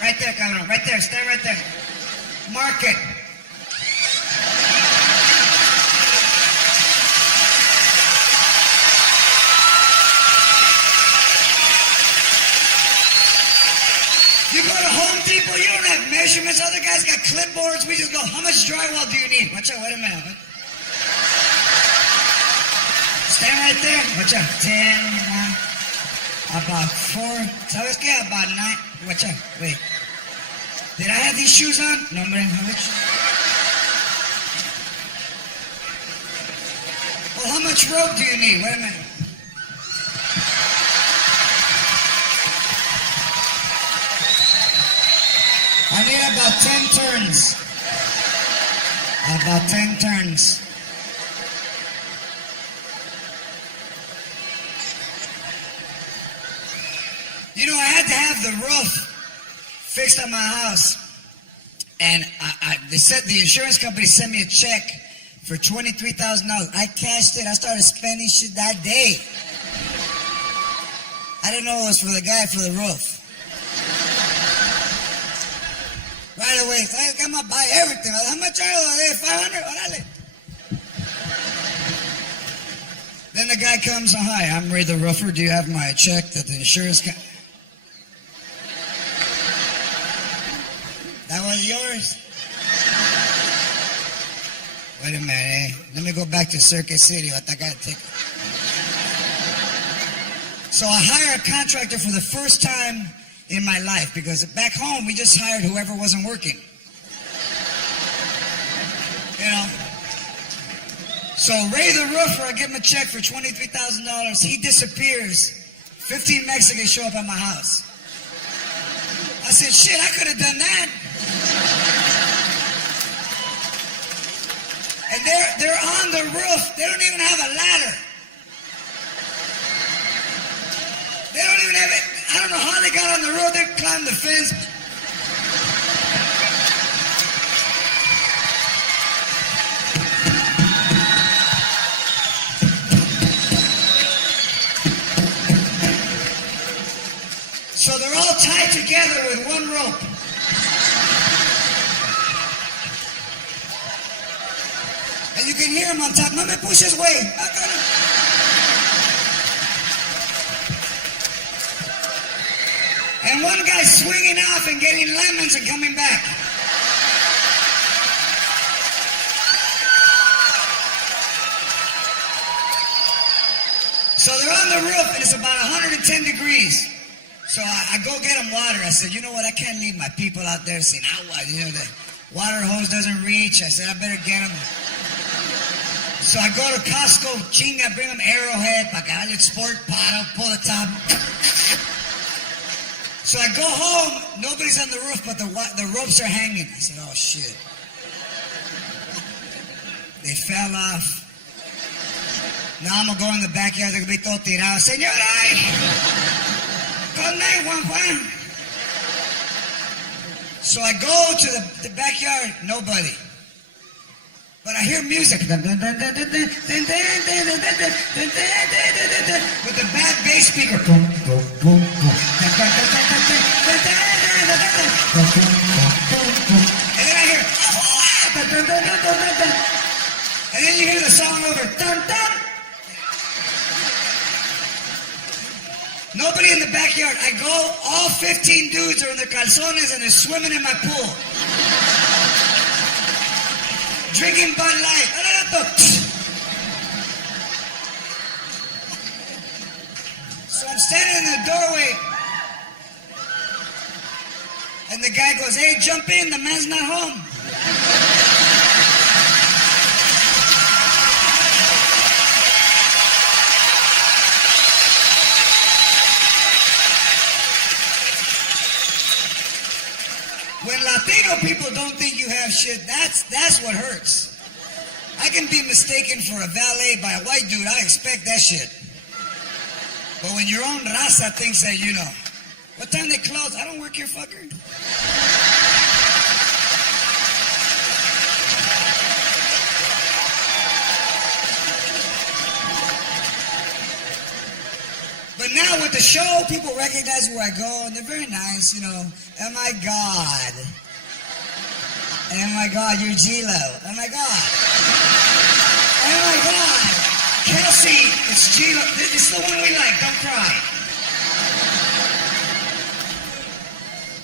Right there, cabrón. Right there. Stand right there. Mark it. You go to Home Depot, you don't have measurements. Other guys got clipboards. We just go, how much drywall do you need? Watch out, wait a minute. Stand right there. Watch out. 10, about 4. ¿Sabes qué? About 9. Watch out. Wait. Did I have these shoes on? No, hombre. Well, how much rope do you need? Wait a minute. I need about 10 turns. About 10 turns. You know, I had to have the roof fixed on my house, and the insurance company sent me a check for $23,000. I cashed it. I started spending shit that day. I didn't know it was for the guy for the roof. Right away, I'm gonna buy everything. How much are they? 500? Orale. Then the guy comes, hi, I'm Ray the Roofer. Do you have my check that the insurance company? That was yours? Wait a minute, eh? Let me go back to Circuit City. I gotta take it. So I hire a contractor for the first time in my life, because back home we just hired whoever wasn't working. You know? So Ray the Roofer, I give him a check for $23,000. He disappears. 15 Mexicans show up at my house. I said, shit, I could have done that. And they're on the roof. They don't even have a ladder. They don't even have it. I don't know how they got on the roof. They climbed the fence. So they're all tied together with one rope. And you can hear them on top. No me pushes, güey. one guy swinging off and getting lemons and coming back. So they're on the roof and it's about 110 degrees. So I go get them water. I said, you know what? I can't leave my people out there saying, the water hose doesn't reach. I said, I better get them. So I go to Costco, chinga, bring them Arrowhead, Bacalhau Sport bottle, pull the top. So I go home, nobody's on the roof, but the ropes are hanging. I said, oh shit. They fell off. Now I'm gonna go in the backyard, they're gonna be todo tirado. Señora, call 911. So I go to the backyard, nobody. But I hear music with the bad bass speaker. And then I hear, and then you hear the song over. Nobody in the backyard. I go, all 15 dudes are in their calzones and they're swimming in my pool. Drinking Bud Light. So I'm standing in the doorway. And the guy goes, hey, jump in, the man's not home. When Latino people don't think you have shit, that's what hurts. I can be mistaken for a valet by a white dude. I expect that shit. But when your own raza thinks that, what time they close? I don't work here, fucker. But now with the show, people recognize where I go, and they're very nice, Oh my God. Oh my God, you're G-Lo. Oh my God. Oh my God. Kelsey, it's G-Lo. It's the one we like, don't cry.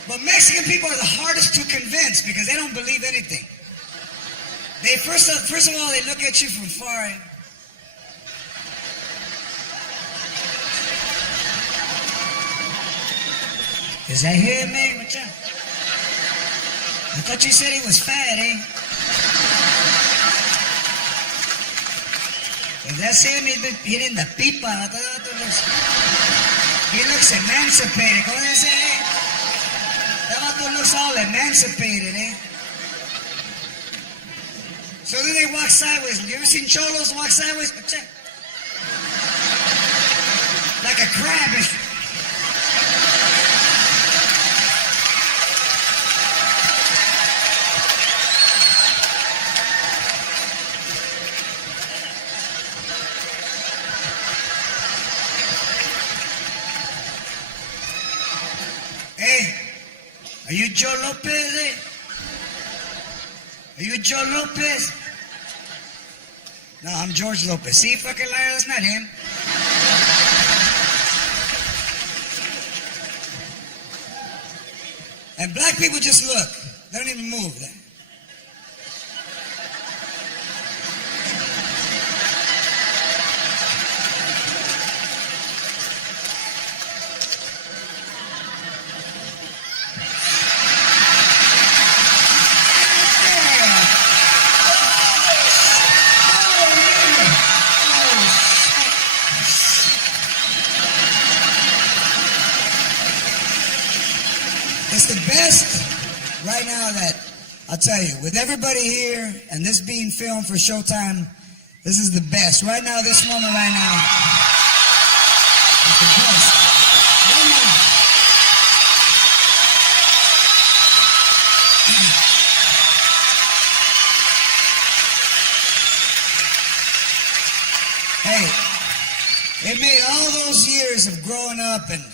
But Mexican people are the hardest to convince because they don't believe anything. They first of all, they look at you from far. Is that him, man? What's up? I thought you said he was fat, eh? If that's him, he's been hitting the pipa. He looks emancipated. Como they say, eh? That vato looks all emancipated, eh? So then they walk sideways. You ever seen cholos walk sideways? Like a crab. Are you Joe Lopez, eh? Are you Joe Lopez? No, I'm George Lopez. See, fucking liar, that's not him. And black people just look. They don't even move. It's the best right now that, I'll tell you, with everybody here and this being filmed for Showtime, this is the best. Right now, this moment right now, is the best. Right now. Hey, it made all those years of growing up and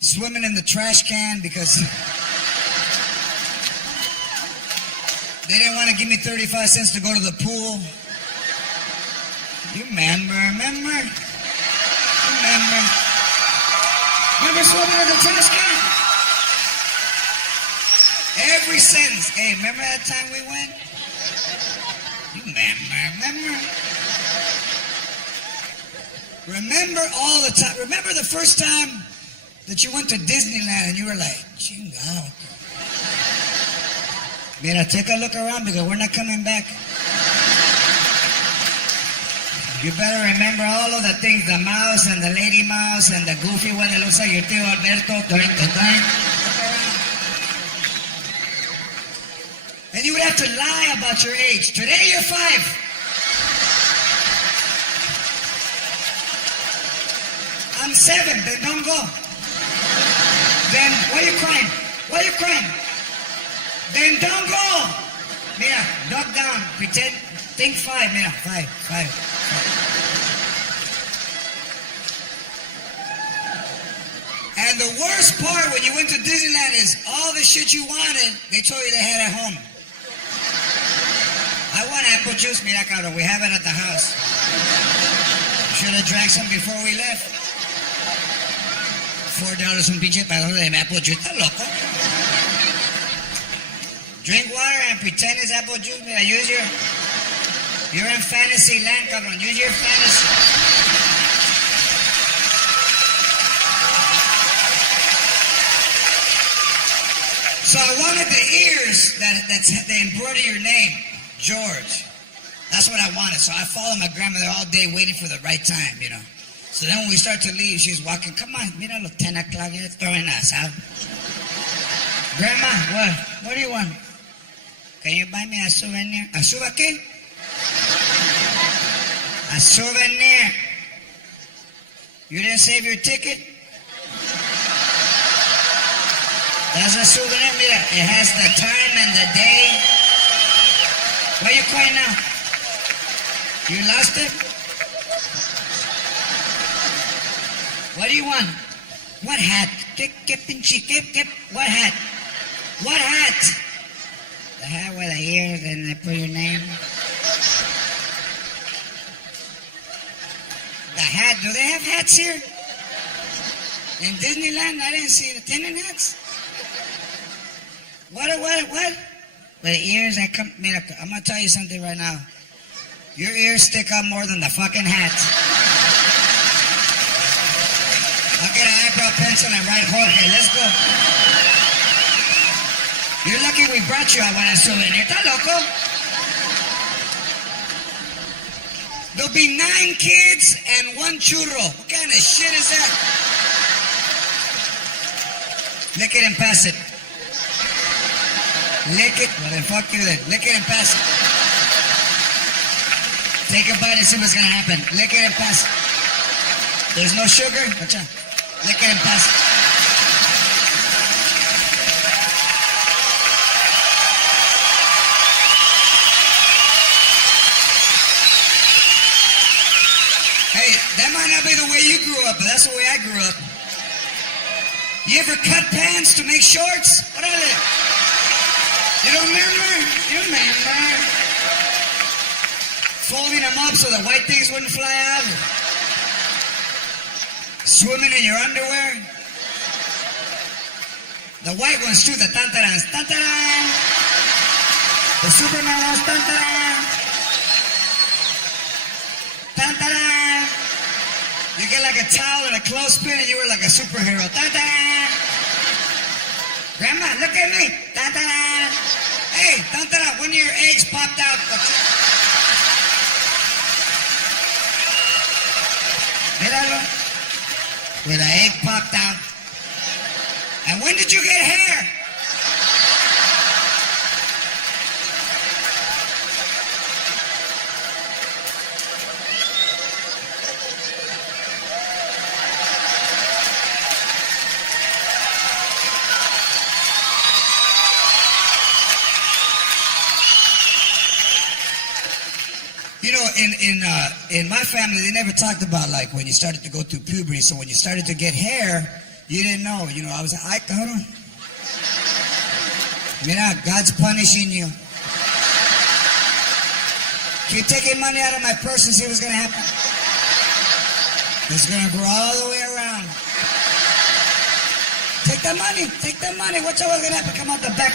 swimming in the trash can because they didn't want to give me 35 cents to go to the pool. You remember? Remember swimming in the trash can? Every sentence. Hey, remember that time we went? Remember? Remember all the time. Remember the first time that you went to Disneyland and you were like, chingao. Mira, take a look around because we're not coming back. You better remember all of the things, the mouse and the lady mouse and the goofy one that looks like your tío Alberto during the time. And you would have to lie about your age. Today you're 5. I'm 7, then don't go. Then, why are you crying? Why are you crying? Then don't go. Mira, duck down, pretend, think 5, mira, 5. And the worst part when you went to Disneyland is all the shit you wanted, they told you they had at home. I want apple juice, mira cabrón, we have it at the house. Should have drank some before we left. $4 un pinche pedazo de apple juice, está loco. Drink water and pretend it's apple juice, mira, you're in fantasy land, cabrón, use your fantasy. So I wanted the ears that they embroider your name, George. That's what I wanted. So I followed my grandmother all day waiting for the right time, you know. So then when we start to leave, she's walking, come on, mira los 10 o'clock, you're throwing us out. Grandma, what do you want? Can you buy me a souvenir? ¿A suba qué? A souvenir. You didn't save your ticket? That's a souvenir, mira. It has the time and the day. Why are you crying now? You lost it? What do you want? What hat? What hat? What hat? The hat with the ears and they put your name. The hat, do they have hats here? In Disneyland, I didn't see the tenant hats. What? With the ears that come, mira, I'm gonna tell you something right now. Your ears stick out more than the fucking hats. I'll get an eyebrow pencil and write Jorge. Let's go. You're lucky we brought you a buena souvenir. ¿Está loco? There'll be 9 kids and 1 churro. What kind of shit is that? Lick it and pass it. Lick it. Well, then fuck you then. Lick it and pass it. Take a bite and see what's gonna happen. Lick it and pass it. There's no sugar? Watch out. Lick it and pass it. Hey, that might not be the way you grew up, but that's the way I grew up. You ever cut pants to make shorts? What are they? You don't remember? You remember? Folding them up so the white things wouldn't fly out. Swimming in your underwear. The white ones too, the tantarans. Tantaran! The Superman ones, tantaran! Tantaran! You get like a towel and a clothespin and you were like a superhero. Tantaran! Grandma, look at me! Tantaran! Hey, tantaran, one of your eggs popped out. Míralo. Where the egg popped out. And when did you get hair? You know, in my family, they never talked about like when you started to go through puberty. So when you started to get hair, you didn't know. You know, I was like, hold on. Mira, God's punishing you. Keep taking money out of my purse and see what's gonna happen. It's gonna grow all the way around. Take that money. Take that money. What's always gonna happen? Come out the back.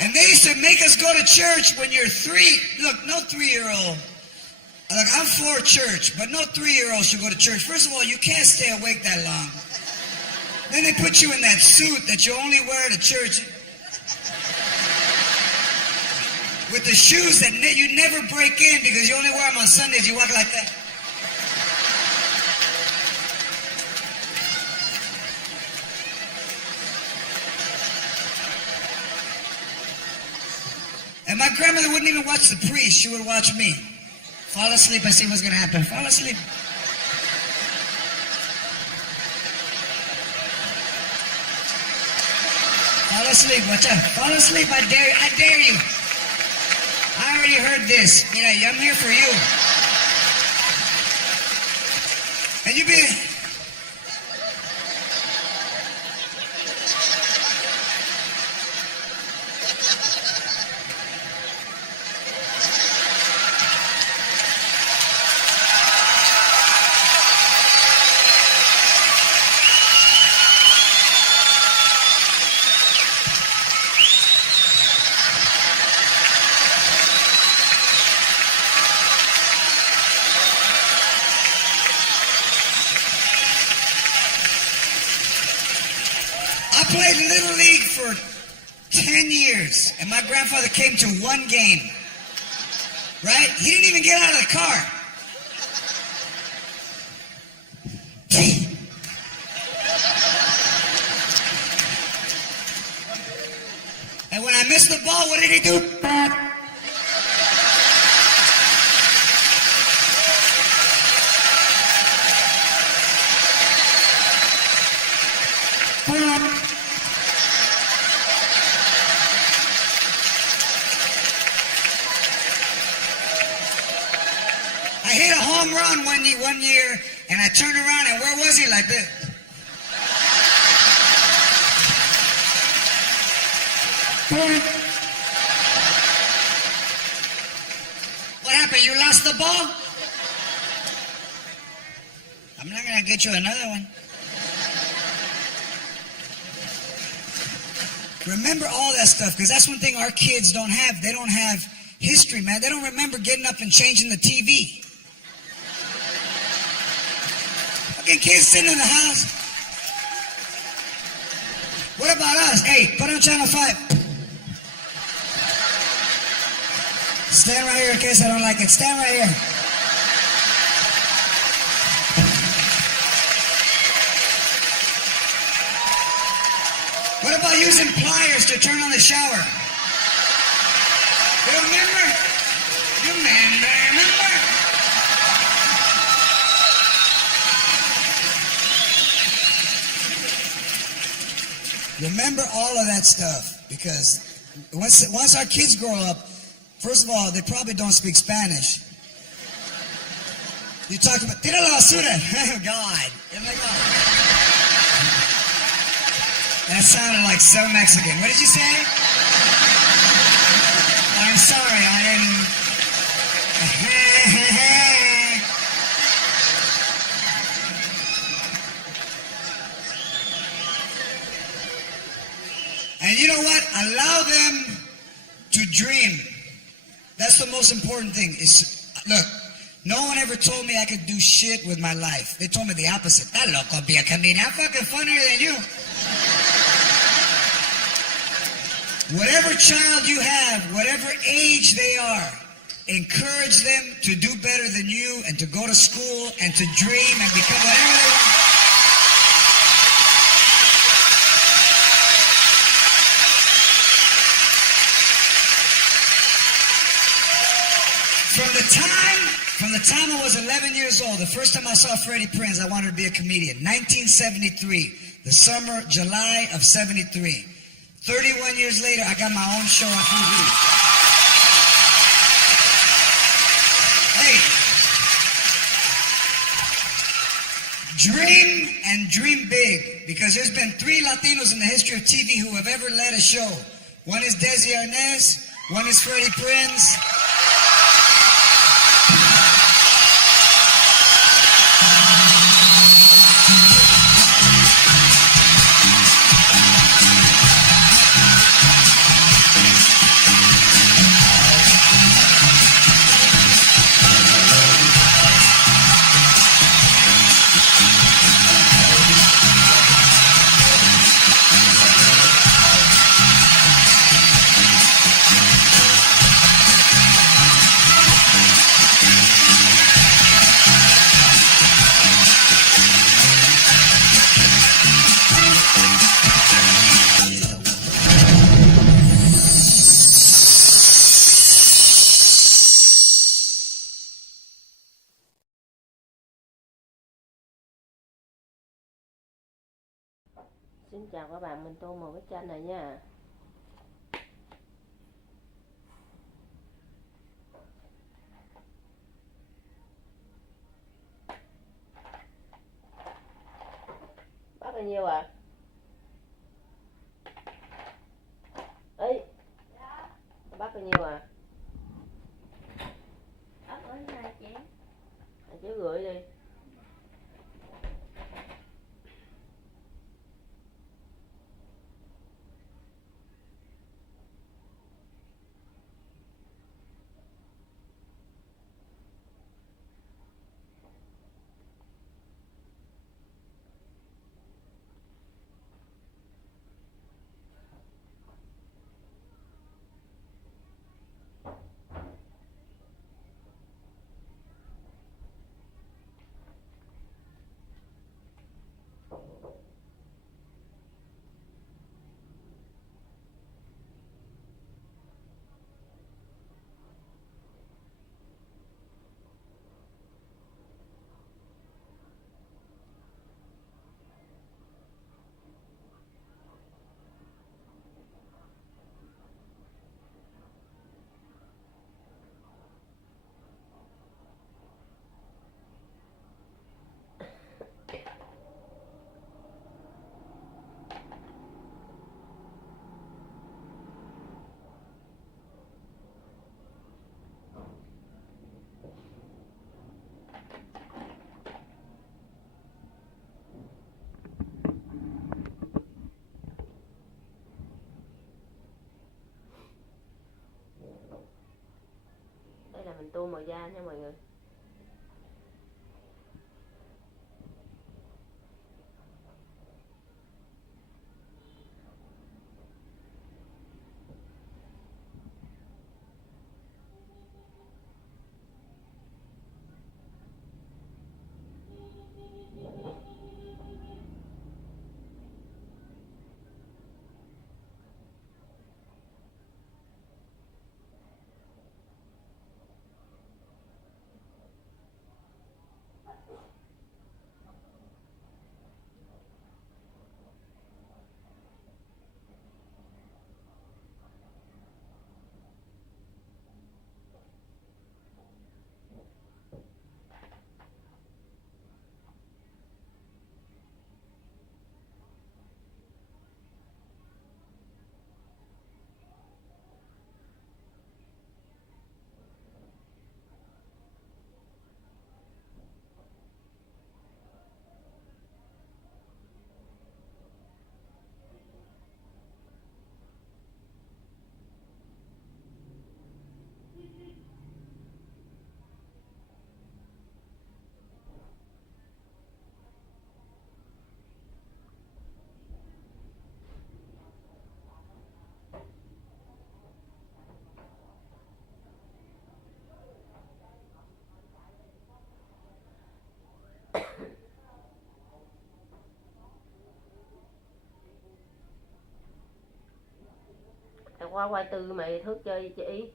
And they used to make us go to church when you're 3. Look, no 3-year-old. Look, I'm for church, but no 3-year-old should go to church. First of all, you can't stay awake that long. Then they put you in that suit that you only wear to church. With the shoes that you never break in because you only wear them on Sundays. You walk like that. And my grandmother wouldn't even watch the priest. She would watch me. Fall asleep and see what's going to happen. Fall asleep. Fall asleep. Watch out. Fall asleep. I dare you. I already heard this. Mira, I'm here for you. And you be... I played Little League for 10 years, and my grandfather came to one game, right? He didn't even get out of the car. And when I missed the ball, what did he do? I hit a home run one year, and I turned around, and where was he? Like this. What happened? You lost the ball? I'm not going to get you another one. Remember all that stuff, because that's one thing our kids don't have. They don't have history, man. They don't remember getting up and changing the TV. Fucking kids sitting in the house. What about us? Hey, put on channel 5. Stand right here in case I don't like it. Stand right here. What about using pliers to turn on the shower? You remember? You remember? Remember all of that stuff, because once our kids grow up, first of all, they probably don't speak Spanish. You talk about, tira la basura. Oh, God. Oh, my God. That sounded like so Mexican. What did you say? I'm sorry, I didn't... And you know what? Allow them to dream. That's the most important thing. Look, no one ever told me I could do shit with my life. They told me the opposite. That loco be a comedian. I'm fucking funnier than you. Whatever child you have, whatever age they are, encourage them to do better than you and to go to school and to dream and become whatever they want. From the time I was 11 years old, the first time I saw Freddie Prinze, I wanted to be a comedian. 1973, the summer, July of 73. 31 years later, I got my own show on TV. Hey, dream and dream big, because there's been 3 Latinos in the history of TV who have ever led a show. One is Desi Arnaz, one is Freddie Prinze. chào các bạn, mình tô màu cái chanh này nha. Bác bao nhiêu ạ? Ấy, bác bao nhiêu ạ? Ấp ơi 2 chén. 2,5 chén đi. Đây là mình tô màu da nha mọi người. Qua quay tư mày thức chơi chị.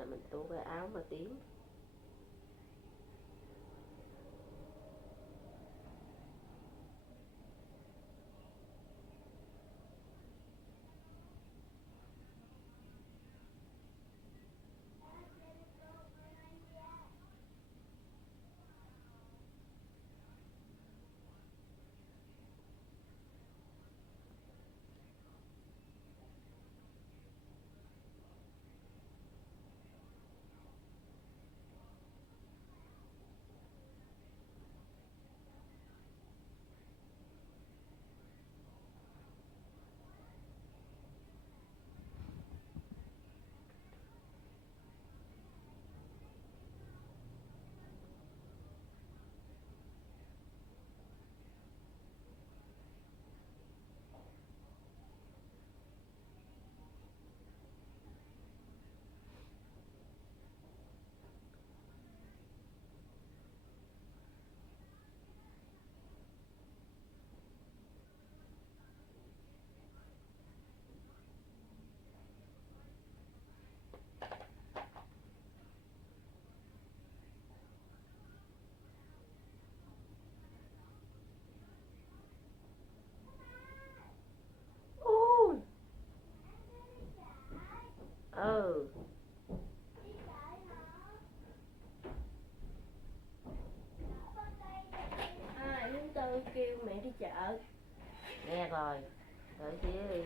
là mình tô cái áo mà tím. Ui. Ừ. Chúng tôi kêu mẹ đi chợ. Nghe rồi. Đợi chị đi.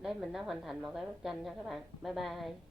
Đây mình đã hoàn thành một cái bức tranh nha các bạn. Bye bye.